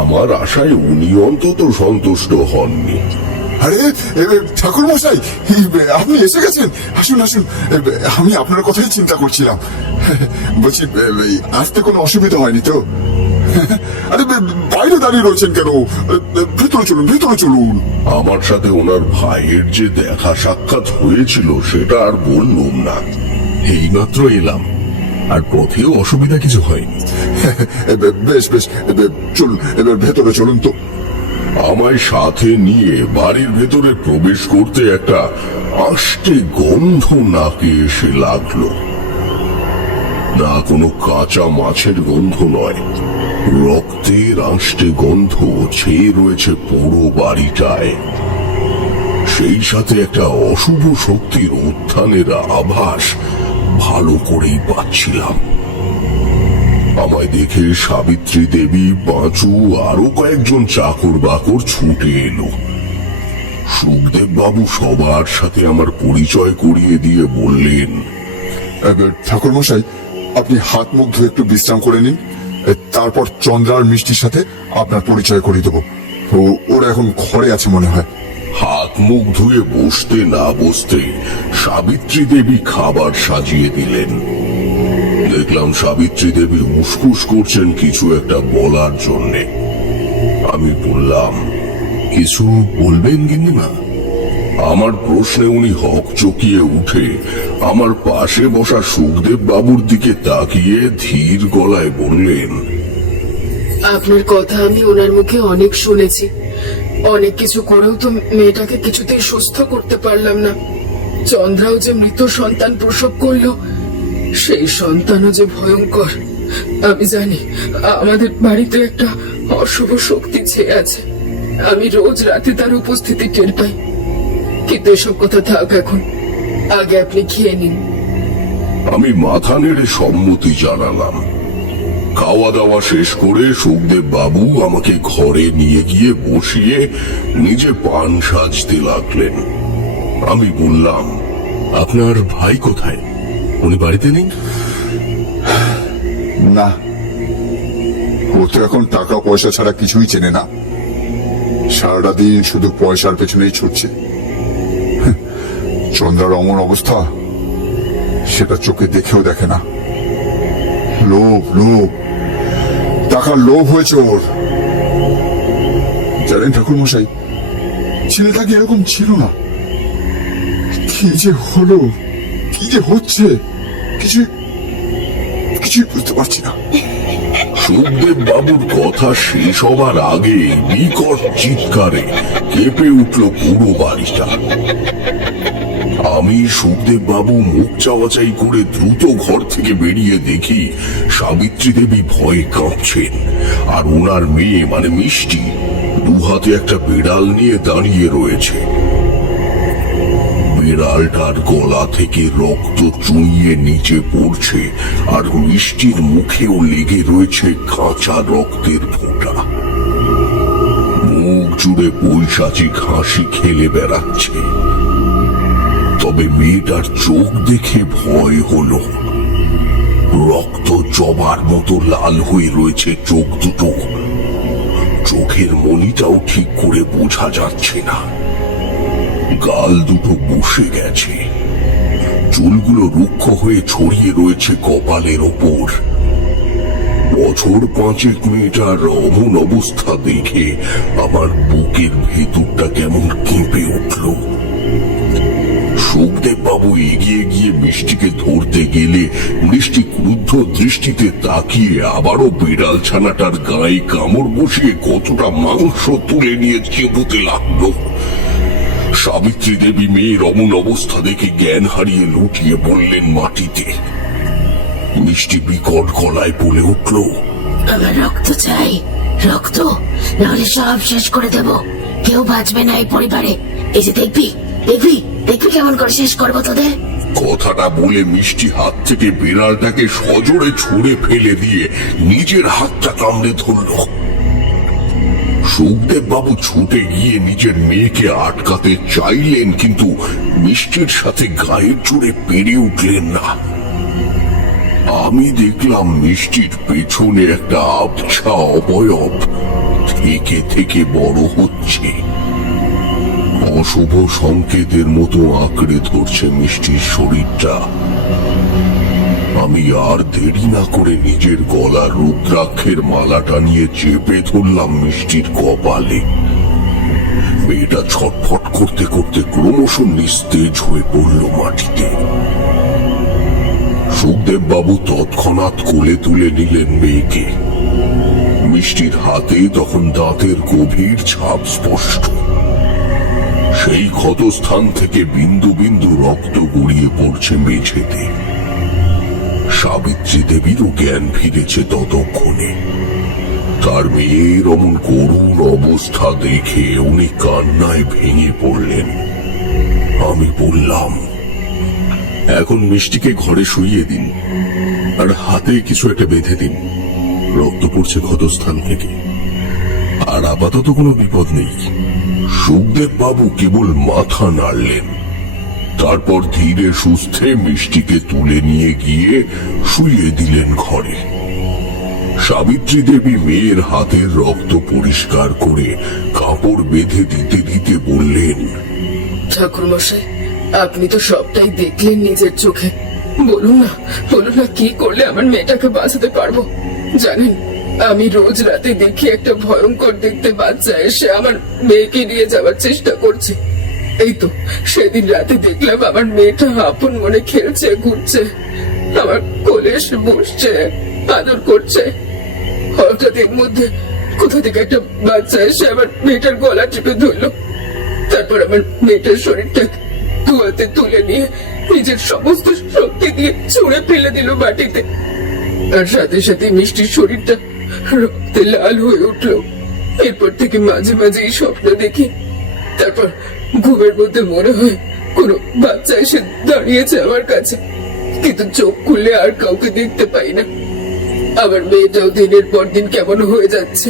আমার আশায় উনি অন্তত সন্তুষ্ট হননি। আরে ঠাকুর মশাই, আপনি এসে গেছেন। আসুন আসুন, আমি আপনার কথাই চিন্তা করছিলাম। বলছি, আসতে কোনো অসুবিধা হয়নি তো? আরে বাইরে দাঁড়িয়ে রয়েছেন কেন? ভেতরে চলুন, ভেতরে চলুন। আমার সাথে ওনার ভাইয়ের যে দেখা সাক্ষাৎ হয়েছিল সেটা আর বললুম না। এইমাত্র এলাম, আর পথেও অসুবিধা কিছু হয়নি। বেশ বেশ, চলুন, এবার ভেতরে চলুন তো। আমায় সাথে নিয়ে বাড়ির ভেতরে প্রবেশ করতে একটা আষ্টে গন্ধ নাকে এসে লাগলো। না কোনো কাঁচা মাছের গন্ধ নয়, রক্তের আষ্টে গন্ধ ছেয়ে রয়েছে পুরো বাড়িটায়। সেই সাথে একটা অশুভ শক্তির উত্থানের আভাস ভালো করেই পাচ্ছিলাম। আমায় দেখে সাবিত্রী দেবী, পাঁচু আরো কয়েকজন চাকর বাকর ছুটে এলো। সুখদেব বাবু সবার সাথে আমার পরিচয় করিয়ে দিয়ে বললেন, ঠাকুর মশাই, আপনি হাত মুখ ধুয়ে একটু বিশ্রাম করে নিন, তারপর চন্দ্রার মিষ্টির সাথে আপনার পরিচয় করিয়ে দেবো। ওরা এখন ঘরে আছে মনে হয়। হাত মুখ ধুয়ে বসতে না বসতে সাবিত্রী দেবী খাবার সাজিয়ে দিলেন। দেখলাম সাবিত্রী দেবী উসকুস করছেন কিছু একটা বলার জন্যে। আমি বললাম, কিছু বলবেন গিন্নিমা? আমার প্রশ্নে উনি হক চকিয়ে উঠে আমার পাশে বসা সুখদেব বাবুর দিকে তাকিয়ে ধীর গলায় বললেন, আপনার কথা আমি ওনার মুখে অনেক শুনেছি। অনেক কিছু করেও তো মেয়েটাকে কিছুতেই সুস্থ করতে পারলাম না। চন্দ্রাও যে মৃত সন্তান প্রসব করলো, সেই সন্তানও যে ভয়ঙ্কর। আমি জানি আমাদের বাড়িতে একটা অশুভ শক্তি ছেয়ে আছে। আমি রোজ রাতে তার উপস্থিতি টের পাই। কিন্তু এসব কথা থাক এখন, আগে আপনি খেয়ে নিন। আমি মাথা নেড়ে সম্মতি জানালাম। খাওয়া দাওয়া শেষ করে সুখদেব বাবু আমাকে ঘরে নিয়ে গিয়ে বসিয়ে নিজে পান সাজতে লাগলেন। আমি বললাম, আপনার ভাই কোথায়? উনি বাড়িতে নেই? না, ও তো এখন টাকা পয়সা ছাড়া কিছুই চেনে না। সারাটা দিন শুধু পয়সার পেছনেই ছুটছে। চন্দ্রার অমন অবস্থা, সেটা চোখে দেখেও দেখে না। লোভ, লোভ, টাকার লোভ হয়েছে ওর। জানেন ঠাকুর মশাই, ছেলেটা কি এরকম ছিল না? কি যে হলো, কি যে হচ্ছে, কিছুই বুঝতে পারছি না। সুখদেব বাবুর কথা শেষ হবার আগে বিকট চিৎকারে কেঁপে উঠল পুরো বাড়িটা। আমি সুখদেব বাবু মুখ চাওয়াচাই করে দ্রুত ঘর থেকে বেরিয়ে দেখি সাবিত্রী দেবী ভয়ে কাঁপছেন, আর ওনার মেয়ে মানে মিষ্টি দুহাতে একটা বিড়াল নিয়ে দাঁড়িয়ে রয়েছে। বিড়ালটার গলা থেকে রক্ত চুইয়ে নিচে পড়ছে, আর মিষ্টির মুখেও লেগে রয়েছে কাঁচা রক্তের ফোঁটা। মুখ জুড়ে পৈশাচিক হাসি খেলে বেড়াচ্ছে। তবে মেয়েটার চোখ দেখে ভয় হলো। রক্ত জবার মতো লাল হয়ে রয়েছে চোখ দুটো। চোখের মনিটাও ঠিক করে বোঝা যাচ্ছে না। গাল দুটো বসে গেছে, চুলগুলো রুক্ষ হয়ে ছড়িয়ে রয়েছে কপালের ওপর। বছর পাঁচেক মেয়েটার অমন অবস্থা দেখে আমার বুকের ভেতরটা কেমন কেঁপে উঠল। সুখদেব বাবু এগিয়ে গিয়ে মিষ্টিকে ধরতে গেলে মিষ্টি ক্রুদ্ধ দৃষ্টিতে তাকিয়ে আবারও বিড়াল ছানাটার গায়ে কামড় বসিয়ে কতটা মাংস তুলে নিয়ে চেপুতে লাগলো। সাবিত্রী দেবী মেয়ের অমন অবস্থা দেখে জ্ঞান হারিয়ে লুটিয়ে পড়লেন মাটিতে। মিষ্টি বিকট গলায় বলে উঠল, আমার রক্ত চাই, রক্ত, নাহলে সব শেষ করে দেব। কেউ বাঁচবে না এই পরিবারে। এই যে দেখবি দেখবি দেখবি কেমন করে শেষ করবো তোদের। কথাটা বলে মিষ্টি হাত থেকে বিড়ালটাকে সজোরে ছুঁড়ে ফেলে দিয়ে নিজের হাতটা কামড়ে ধরল। সুখদেব বাবু ছুটে গিয়ে নিজের মেয়েকে আটকাতে চাইলেন, কিন্তু মিষ্টির সাথে গায়ের জোরে পেরে উঠলেন না। আমি দেখলাম মিষ্টির পেছনে একটা আবছা অবয়ব থেকে থেকে বড় হচ্ছে। অশুভ সংকেতের মতো আঁকড়ে ধরছে মিষ্টির শরীরটা। আমি আর দেরি না করে নিজের গলার রুদ্রাক্ষের মালাটা নিয়ে চেপে ধরলাম মিষ্টির কপালে। মেয়েটা ছটফট করতে করতে ক্রমশ নিস্তেজ হয়ে পড়ল মাটিতে। সুখদেব বাবু তৎক্ষণাৎ কোলে তুলে নিলেন মেয়েকে। মিষ্টির হাতে তখন দাঁতের গভীর ছাপ স্পষ্ট। সেই ক্ষতস্থান থেকে বিন্দু বিন্দু রক্ত গড়িয়ে পড়ছে মেঝেতে। সাবিত্রী দেবীরও জ্ঞান ফিরেছে ততক্ষণে। তার মেয়ের অমন করুণ অবস্থা দেখে উনি কান্নায় ভেঙে পড়লেন। আমি বললাম, এখন মিষ্টিকে ঘরে শুইয়ে দিন, আর হাতে কিছু একটা বেঁধে দিন। রক্ত পড়ছে ক্ষতস্থান থেকে, আর আপাতত কোনো বিপদ নেই। সুখদেব বাবু কেবল মাথা নাড়লেন। তারপর ধীরে সুস্থে মিষ্টিকে তুলে নিয়ে গিয়ে শুইয়ে দিলেন ঘরে। সাবিত্রী দেবী মেয়ের হাতের রক্ত পরিষ্কার করে কাপড় বেঁধে দিতে দিতে বললেন, ঠাকুর মশাই, আপনি তো সবটাই দেখলেন নিজের চোখে। বলুন না কি করলে আমার মেয়েটাকে বাঁচাতে পারবো। জানেন, আমি রোজ রাতে দেখি একটা ভয়ঙ্কর দেখতে বাচ্চা এসে আমার মেয়েকে নিয়ে যাওয়ার চেষ্টা করছে। এই তো সেদিন রাতে দেখলাম আমার মেয়েটা আপন মনে খেলছে, ঘুরছে, আমার কোলে এসে বসছে, আদর করছে। হঠাৎ এর মধ্যে কোথা থেকে একটা বাচ্চা এসে আমার মেয়েটার গলা টিপে ধরলো। তারপর আমার মেয়েটার শরীরটাকে ধোয়াতে তুলে নিয়ে নিজের সমস্ত শক্তি দিয়ে ছুঁড়ে ফেলে দিল মাটিতে। আর সাথে সাথে মিষ্টির শরীরটা রক্তে লাল হয়ে উঠলো। এরপর থেকে মাঝে মাঝে এই স্বপ্ন দেখি। তারপর ঘুমের মধ্যে মনে হয় কোনো বাচ্চা এসে দাঁড়িয়েছে আমার কাছে, কিন্তু চোখ খুললে আর কাউকে দেখতে পাই না। আমার মেয়েটাও দিনের পর দিন কেমন হয়ে যাচ্ছে।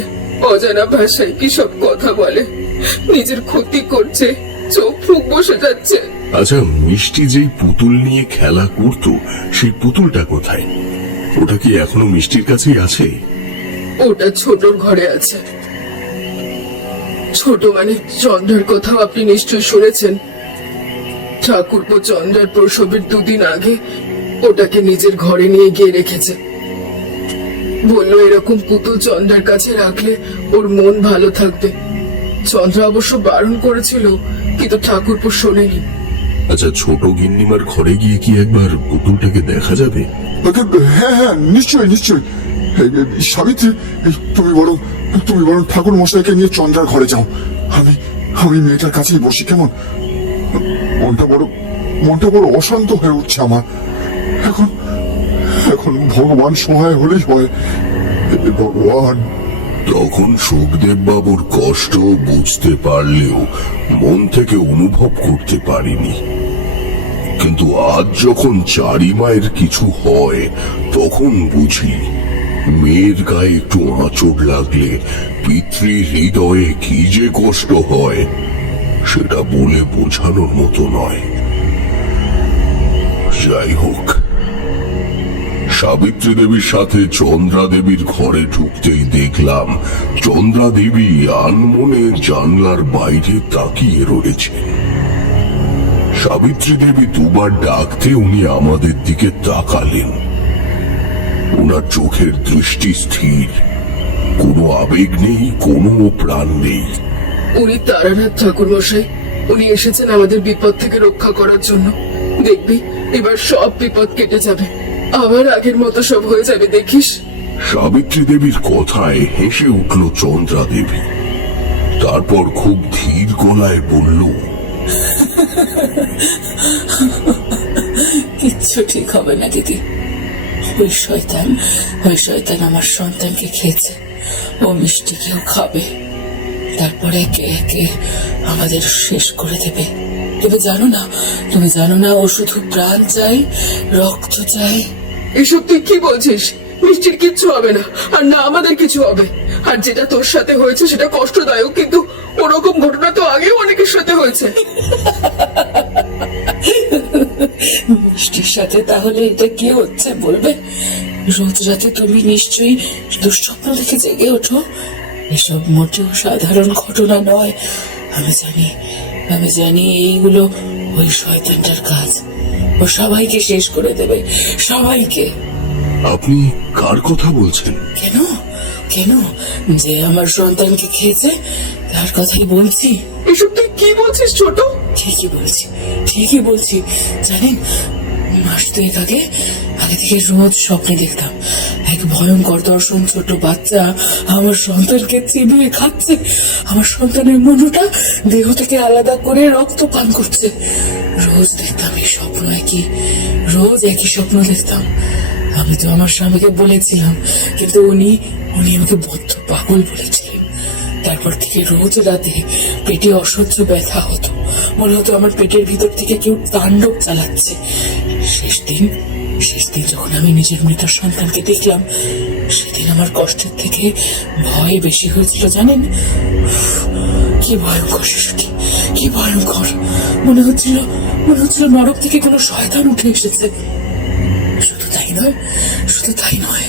অজানা ভাষায় কি সব কথা বলে, নিজের ক্ষতি করছে, চোখ ফুক বসে যাচ্ছে। আচ্ছা, মিষ্টি যেই পুতুল নিয়ে খেলা করতো, সেই পুতুলটা কোথায়? ওটা কি এখনো মিষ্টির কাছেই আছে? ওটা ছোটর ঘরে আছে। ছোট মানে চন্দ্রার কথাও আপনি নিশ্চয়ই শুনেছেন। ঠাকুরপো চন্দ্রার প্রসবের 2 দিন আগে ওটাকে নিজের ঘরে নিয়ে গিয়ে রেখেছে। বললো এরকম পুতুল চন্দ্রার কাছে রাখলে ওর মন ভালো থাকবে। চন্দ্রা অবশ্য বারণ করেছিল, কিন্তু ঠাকুরপো শোনেনি। আচ্ছা, ছোট গিন্নিমার ঘরে গিয়ে কি একবার পুতুলটাকে দেখা যাবে? হ্যাঁ, নিশ্চয়ই নিশ্চয়ই। সাবিত্রী, তুমি বরং ঠাকুর মশাইকে নিয়ে চন্দ্রার ঘরে যাও। আমি মেয়েটার কাছেই বসি, কেমন? মনটা বড় অশান্ত হয়ে উঠছে আমার। এখন ভগবান সহায় হলেই হয়। ভগবান। তখন সুখদেব বাবুর কষ্ট বুঝতে পারলেও মন থেকে অনুভব করতে পারিনি। কিন্তু আজ যখন চারিমায়ের কিছু হয়, তখন বুঝি মেয়ের গায়ে একটু আঁচড় লাগলে পিতৃ হৃদয়ে কি যে কষ্ট হয়, সেটা বলে বোঝানোর মতো নয়। যাই হোক, সাবিত্রী দেবীর সাথে চন্দ্রা দেবীর ঘরে ঢুকতেই দেখলাম চন্দ্রা দেবী আনমনে জানলার বাইরে তাকিয়ে রয়েছেন। সাবিত্রী দেবী দুবার ডাকতে উনি আমাদের দিকে তাকালেন। ওনার চোখের দৃষ্টি স্থির, কোনো আবেগ নেই, কোনো প্রাণ নেই। উনি তারানাথ ঠাকুর মশাই। উনি এসেছেন আমাদের বিপদ থেকে রক্ষা করার জন্য। দেখবি এবার সব বিপদ কেটে যাবে, আবার আগের মতো সব হয়ে যাবে, দেখিস। সাবিত্রী দেবীর কথায় হেসে উঠল চন্দ্রা দেবী। তারপর খুব ধীর গলায় বলল, কিচ্ছু ঠিক হবে না দিদি। ওই শয়তান আমার সন্তানকে খেয়েছে, ও মিষ্টিকেও খাবে। তারপরে একে একে আমাদের শেষ করে দেবে। তুমি জানো না ও শুধু প্রাণ চাই, রক্ত চাই। এসব তুই কি বলছিস? মিষ্টির কিচ্ছু হবে না, আর না আমাদের কিছু হবে। আর যেটা তোর সাথে হয়েছে সেটা কষ্টদায়ক, কিন্তু ওরকম ঘটনা তো আগেও অনেকের সাথে হয়েছে। মিষ্টির সাথে তাহলে এটা কি হচ্ছে বলবে? রোজ রাতে তুমি নিশ্চয়ই দুঃস্বপ্ন দেখে জেগে ওঠো। এসব মোটেও সাধারণ ঘটনা নয়। আমি জানি এইগুলো ওই শয়তানটার কাজ। ও সবাইকে শেষ করে দেবে, সবাইকে। আপনি কার কথা বলছেন? কেন যে আমার সন্তানকে খেয়েছে তার কথাই বলছি। এসব তুই কি বলছিস ছোট? ঠিকই বলছি। জানেন, মাস দুয়েক আগে থেকে রোজ স্বপ্নে দেখতাম এক ভয়ঙ্কর দর্শন, ছোট বাচ্চা আমার সন্তানকে চিবিয়ে খাচ্ছে। আমার সন্তানের মনুটা দেহ থেকে আলাদা করে রক্ত পান করছে। রোজ দেখতাম এই স্বপ্ন, রোজ একই স্বপ্ন দেখতাম। আমি তো আমার স্বামীকে বলেছিলাম, কিন্তু উনি আমাকে বদ্ধ পাগল বলেছিলেন। তারপর থেকে রোজ রাতে পেটে অসহ্য ব্যথা হতো, মনে হতো আমার পেটের ভিতর থেকে কেউ তাণ্ডব চালাচ্ছে। শেষ দিন যখন আমি নিজের মৃত সন্তানকে দেখলাম, সেদিন আমার কষ্টের থেকে ভয় বেশি হয়েছিল। জানেন, কি ভয়ঙ্কর শিশুটি, কি ভয়ঙ্কর! মনে হচ্ছিল নরক থেকে কোনো শয়তান উঠে এসেছে। শুধু তাই নয়,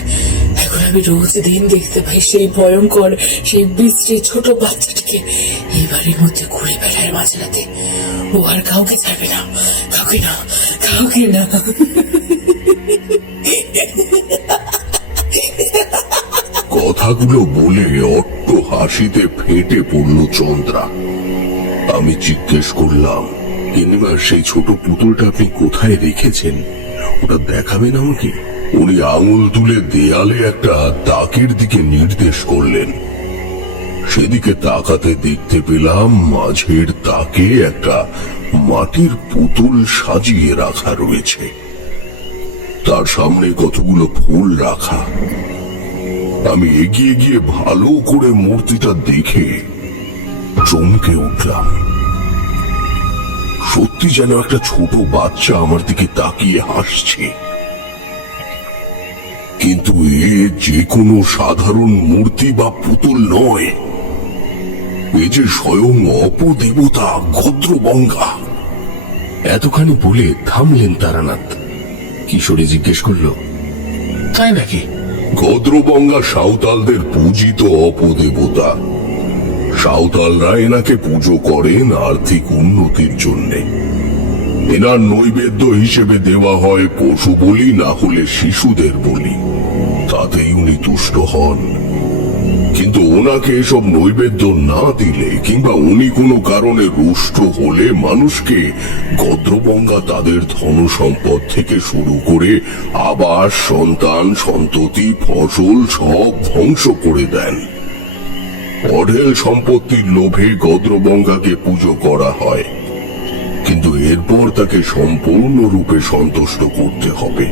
এখন আমি রোজ দিন দেখতে পাই সেই ভয়ঙ্কর, সেই বিশ্রী ছোট বাচ্চাটিকে এই বাড়ির মধ্যে ঘুরে বেড়ায় মাঝরাতে। ও আর কাউকে ছাড়বে না, কাউকে না। কথাগুলো বলে অট্ট হাসিতে ফেটে পড়ল চন্দ্রা। আমি জিজ্ঞেস করলাম, কিংবা সেই ছোট পুতুলটা আপনি কোথায় রেখেছেন? ওটা দেখাবেন আমাকে? উনি আঙুল তুলে দেয়ালে একটা তাকের দিকে নির্দেশ করলেন। সেদিকে তাকাতে দেখতে পেলাম মাঝের তাকে একটা মাটির পুতুল সাজিয়ে রাখা রয়েছে, তার সামনে কতগুলো ফুল রাখা। আমি এগিয়ে গিয়ে ভালো করে মূর্তিটা দেখে চমকে উঠলাম। সত্যি যেন একটা ছোট বাচ্চা আমার দিকে তাকিয়ে হাসছে। কিন্তু এ যে কোনো সাধারণ মূর্তি বা পুতুল নয়, এ যে স্বয়ং অপদেবতা গদ্রবঙ্গা। এতখানি বলে থামলেন তারানাথ। কিশোরী জিজ্ঞেস করলো, তাই নাকি? গদ্রবঙ্গা সাঁওতালদের পূজিত অপদেবতা। সাঁওতালরা এনাকে পুজো করেন আর্থিক উন্নতির জন্য। এনার নৈবেদ্য হিসেবে দেওয়া হয় পশু বলি, না হলে শিশুদের বলি। তাতেই উনি তুষ্ট হন। কিন্তু ওনাকে এসব নৈবেদ্য না দিলে কিংবা উনি কোনো কারণে রুষ্ট হলে মানুষকে গদ্রবঙ্গা তাদের ধন সম্পদ থেকে শুরু করে আবাস, সন্তান, সন্ততি, ফসল সব ধ্বংস করে দেন। অঢেল সম্পত্তির লোভে গদ্রবঙ্গাকে পুজো করা হয়, কিন্তু এরপর তাকে সম্পূর্ণরূপে সন্তুষ্ট করতে হবে।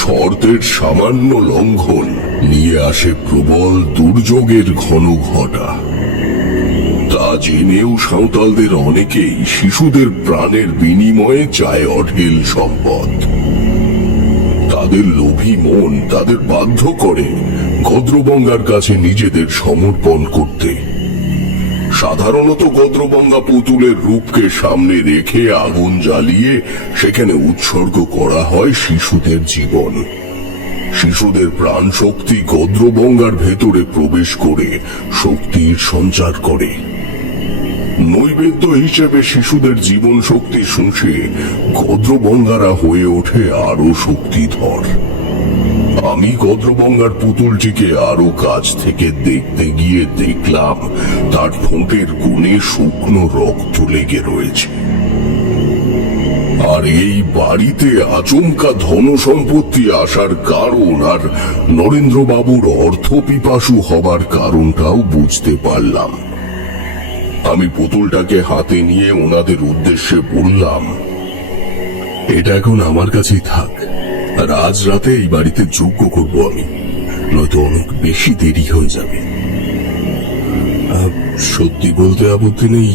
শর্তের সামান্য লঙ্ঘন নিয়ে আসে প্রবল দুর্যোগের ঘন ঘটা। তা জেনেও সাঁওতালদের অনেকেই শিশুদের প্রাণের বিনিময়ে চায় অঢেল সম্পদ। তাদের লোভী মন তাদের বাধ্য করে গদ্রবঙ্গার কাছে নিজেদের সমর্পণ করতে। সাধারণত গদ্রবঙ্গা পুতুলের রূপকে সামনে রেখে আগুন জ্বালিয়ে সেখানে উৎসর্গ করা হয় শিশুদের জীবন। শিশুদের প্রাণ শক্তি গদ্রবঙ্গার ভেতরে প্রবেশ করে শক্তির সঞ্চার করে। নৈবেদ্য হিসেবে শিশুদের জীবন শক্তি শুষে গদ্রবঙ্গারা হয়ে ওঠে আরো শক্তিধর। আমি গদ্রবঙ্গার পুতুলটিকে আরো কাছ থেকে দেখতে গিয়ে দেখলাম তার ঠোঁটের কোণে শুকনো রক্ত লেগে রয়েছে। আর এই বাড়িতে আচমকা ধন সম্পত্তি আসার কারণ আর নরেন্দ্রবাবুর অর্থ পিপাসু হবার কারণটাও বুঝতে পারলাম। আমি পুতুলটাকে হাতে নিয়ে ওনাদের উদ্দেশ্যে বললাম, এটা এখন আমার কাছেই থাক, আর আজ রাতে এই বাড়িতে যজ্ঞ করবো আমি, নয়তো অনেক বেশি দেরি হয়ে যাবে। সত্যি বলতে আপত্তি নেই,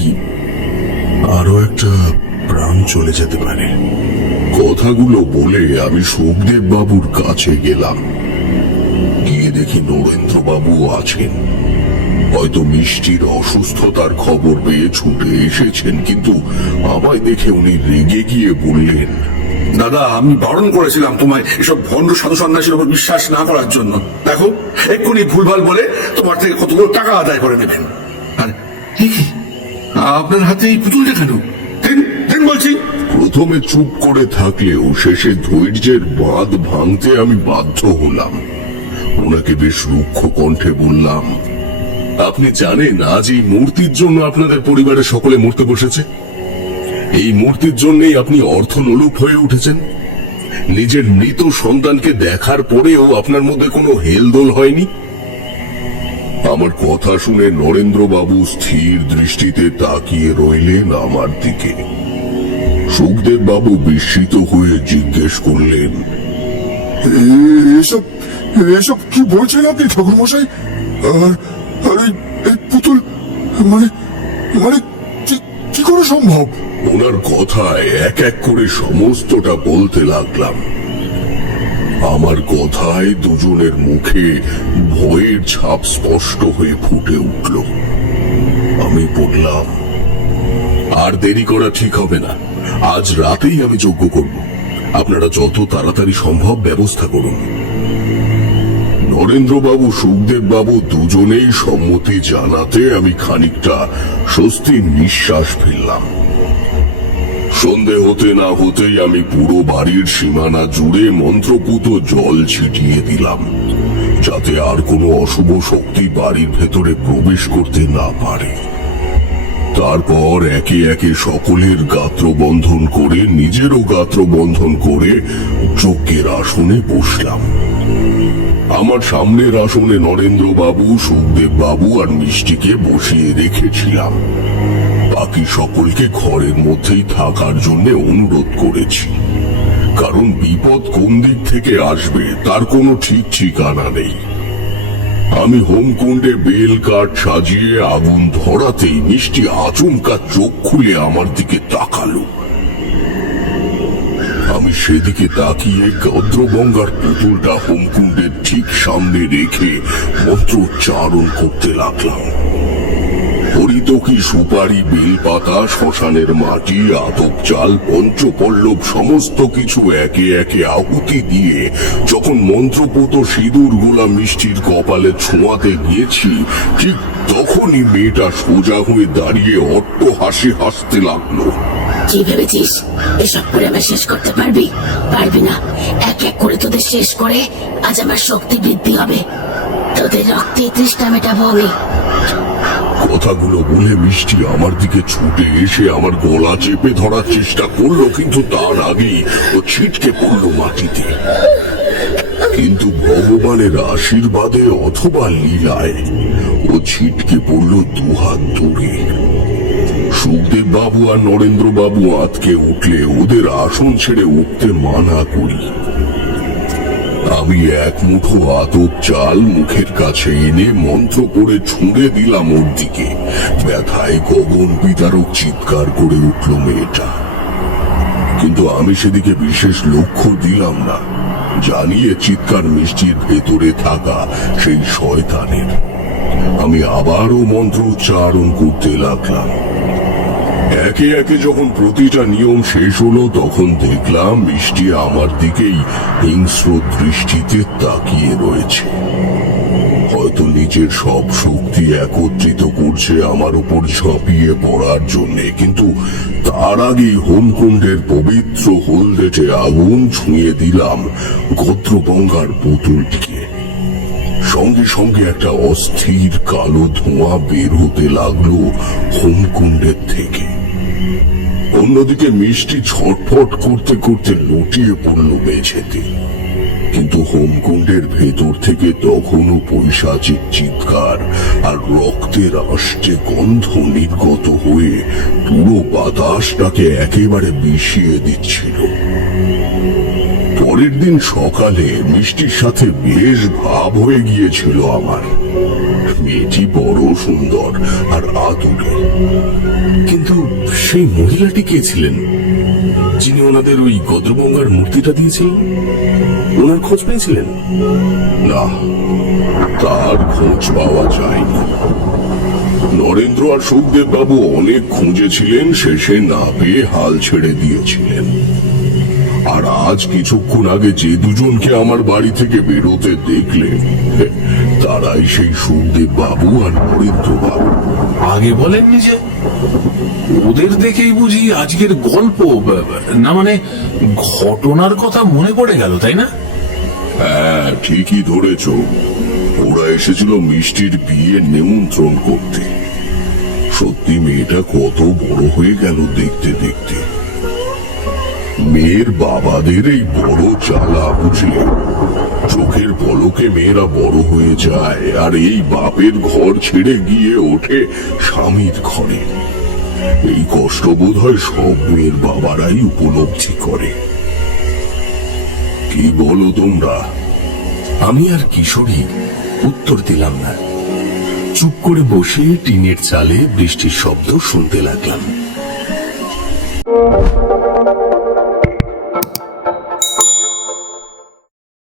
আরো একটা প্রাণ চলে যেতে পারে। কথাগুলো বলে আমি সুখদেব বাবুর কাছে গেলাম। গিয়ে দেখি নরেন্দ্র বাবু আছেন। হয়তো মিষ্টির অসুস্থতার খবর পেয়ে ছুটে এসেছেন, কিন্তু আমায় দেখে উনি রেগে গিয়ে বললেন, দাদা, আমি বারণ করেছিলাম তোমায় এসব ভণ্ড সাধু সন্ন্যাসীর উপর বিশ্বাস না করার জন্য। দেখো, এক্ষুনি ভুলভাল বলে তোমার থেকে কতগুলো টাকা আদায় করে নেবেন। আর কি আপনার হাতে এই পুতুলটা কেন? দিন বলছি। প্রথমে চুপ করে থাকলেও শেষে ধৈর্যের বাঁধ ভাঙতে আমি বাধ্য হলাম। ওনাকে বেশ রুক্ষ কণ্ঠে বললাম, আপনি জানেন আজ এই মূর্তির জন্য আপনাদের পরিবারের সকলে মরতে বসেছে? এই মূর্তির জন্যই আপনি অর্থলোলুপ হয়ে উঠেছেন। নিজের মৃত সন্তানকে দেখার পরেও আপনার মধ্যে কোনো হেলদোল হয়নি। আমার কথা শুনে নরেন্দ্র বাবু স্থির দৃষ্টিতে তাকিয়ে রইলেন আমার দিকে। সুখদেব বাবু বিস্মিত হয়ে জিজ্ঞেস করলেন, এসব এসব কি বলছেন আপনি ঠাকুর মশাই? আর আর এই পুতুল মানে মানে কি করে সম্ভব? ওনার কথায় এক এক করে সমস্তটা বলতে লাগলাম। আমার কথায় দুজনের মুখে ভয়ের ছাপ স্পষ্ট হয়ে ফুটে উঠল। আমি বললাম, আর দেরি করা ঠিক হবে না, আজ রাতেই আমি যজ্ঞ করব। আপনারা যত তাড়াতাড়ি সম্ভব ব্যবস্থা করুন। নরেন্দ্র বাবু, সুখদেব বাবু দুজনেই সম্মতি জানাতে আমি খানিকটা স্বস্তির নিঃশ্বাস ফেললাম। সন্ধে হতে না হতেই আমি পুরো বাড়ির সীমানা জুড়ে মন্ত্রপুত জল ছিটিয়ে দিলাম, যাতে আর কোনো অশুভ শক্তি বাড়ির ভেতরে প্রবেশ করতে না পারে। তারপর একে একে সকলের গাত্র বন্ধন করে নিজেরও গাত্র বন্ধন করে যজ্ঞের আসনে বসলাম। আমার সামনের আসনে নরেন্দ্র বাবু, সুখদেব বাবু আর মিষ্টিকে বসিয়ে রেখেছিলাম। বাকি সকলকে ঘরের মধ্যেই থাকার জন্য অনুরোধ করেছি, কারণ বিপদ কোন দিক থেকে আসবে তার কোনো ঠিক ঠিকানা নেই। আমি হোমকুণ্ডে বেল কাঠ সাজিয়ে আগুন ধরাতেই মিষ্টি আচমকা চোখ খুলে আমার দিকে তাকালো। আমি সেদিকে তাকিয়ে গদ্রগঙ্গার পুতুলটা হোমকুণ্ডের ঠিক সামনে রেখে মন্ত্রোচ্চারণ করতে লাগলাম। হরিতকি, সুপারি, বেলপাতা, শ্মশানের মাটি, আতপ চাল, পঞ্চপল্লব সমস্ত কিছু একে একে আহুতি দিয়ে যখন মন্ত্রপুত সিঁদুর গোলা মিষ্টির কপালে ছোঁয়াতে গিয়েছি, ঠিক তখনই মেয়েটা সোজা হয়ে দাঁড়িয়ে অট্ট হাসি হাসতে লাগলো। কি ভেবেছিস এসব করে আমার শেষ করতে পারবি? পারবি না। এক এক করে তোদের শেষ করে আজ আমার শক্তি বৃদ্ধি হবে। তোদের রক্তে তৃষ্ণা মেটাবো আমি। কথাগুলো বলে মিষ্টি আমার দিকে ছুটে এসে আমার গলা চেপে ধরার চেষ্টা করলো, কিন্তু তার আগেই ও ছিটকে পড়লো মাটিতে। কিন্তু ভগবানের আশীর্বাদে অথবা লীলায় ও ছিটকে পড়লো দুহাত দূরে। সুখদেব বাবু আর নরেন্দ্র বাবু আতকে উঠলে ওদের আসন ছেড়ে উঠতে মানা করি। আমি এক মুঠো আতপ চাল মুখের কাছে এনে মন্ত্র পড়ে ছুঁড়ে দিলাম ওর দিকে। ব্যথায় গগন বিতারক চিৎকার করে উঠল মেয়েটা, কিন্তু আমি সেদিকে বিশেষ লক্ষ্য দিলাম না, জানিয়ে চিৎকার মিষ্টির ভেতরে থাকা সেই শয়তানের। আমি আবারও মন্ত্র উচ্চারণ করতে লাগলাম। একে একে যখন প্রতিটা নিয়ম শেষ হলো, তখন দেখলাম মিষ্টি আমার দিকেই হিংস্র দৃষ্টিতে তাকিয়ে রয়েছে। হয়তো নিজের সব শক্তি একত্রিত করছে আমার উপর ঝাঁপিয়ে পড়ার জন্যে, কিন্তু তার আগেই হোমকুণ্ডের পবিত্র হলদেটে আগুন ছুঁয়ে দিলাম গদ্রগঙ্গার পুতুলটিকে। সঙ্গে সঙ্গে একটা অস্থির কালো ধোঁয়া বের হতে লাগলো হোমকুণ্ডের থেকে। অন্যদিকে মিষ্টি ছটফট করতে করতে লুটিয়ে পড়ল মেঝেতে, কিন্তু হোমকুণ্ডের ভেতর থেকে তখনও পৈশাচিক চিৎকার আর রক্তের আষ্টে গন্ধ নির্গত হয়ে পুরো বাতাসটাকে একেবারে মিশিয়ে দিচ্ছিল। পরের দিন সকালে মিষ্টির সাথে বেশ ভাব হয়ে গিয়েছিল আমার। মেয়েটি বড় সুন্দর আর আদুরে। কিন্তু সেই মহিলাটি কে ছিলেন যিনি ওনাদের ওই গদ্রগঙ্গার মূর্তিটা দিয়েছিলেন? ওনার খোঁজ পেয়েছিলেন? না, তার খোঁজ পাওয়া যায়নি। নরেন্দ্র আর সুখদেব বাবু অনেক খুঁজেছিলেন, শেষে না পেয়ে হাল ছেড়ে দিয়েছিলেন। আর আজ কিছুক্ষণ আগে যে দুজনকে আমার বাড়ি থেকে বেরোতে দেখলেন, তারাই সেই সুখদেব বাবু আর নরেন্দ্র বাবু। আগে বলেননি যে? ওদের দেখেই বুঝি আজকের গল্প, না মানে ঘটনার কথা মনে পড়ে গেল, তাই না? হ্যাঁ, ঠিকই ধরেছ। ওরা এসেছিল মিষ্টির বিয়ে নিমন্ত্রণ করতে। সত্যি মেয়েটা কত বড় হয়ে গেল দেখতে দেখতে। মেয়ের বাবাদের এই বড় জ্বালা, বুঝলে? চোখের পলকে মেয়েরা বড় হয়ে যায় আর এই বাপের ঘর ছেড়ে গিয়ে ওঠে স্বামীর ঘরে। এই কষ্ট বোধ হয় সব মেয়ের বাবারাই উপলব্ধি করে। কি বলো তোমরা? আমি আর কিশোরী উত্তর দিলাম না। চুপ করে বসে টিনের চালে বৃষ্টির শব্দ শুনতে লাগলাম।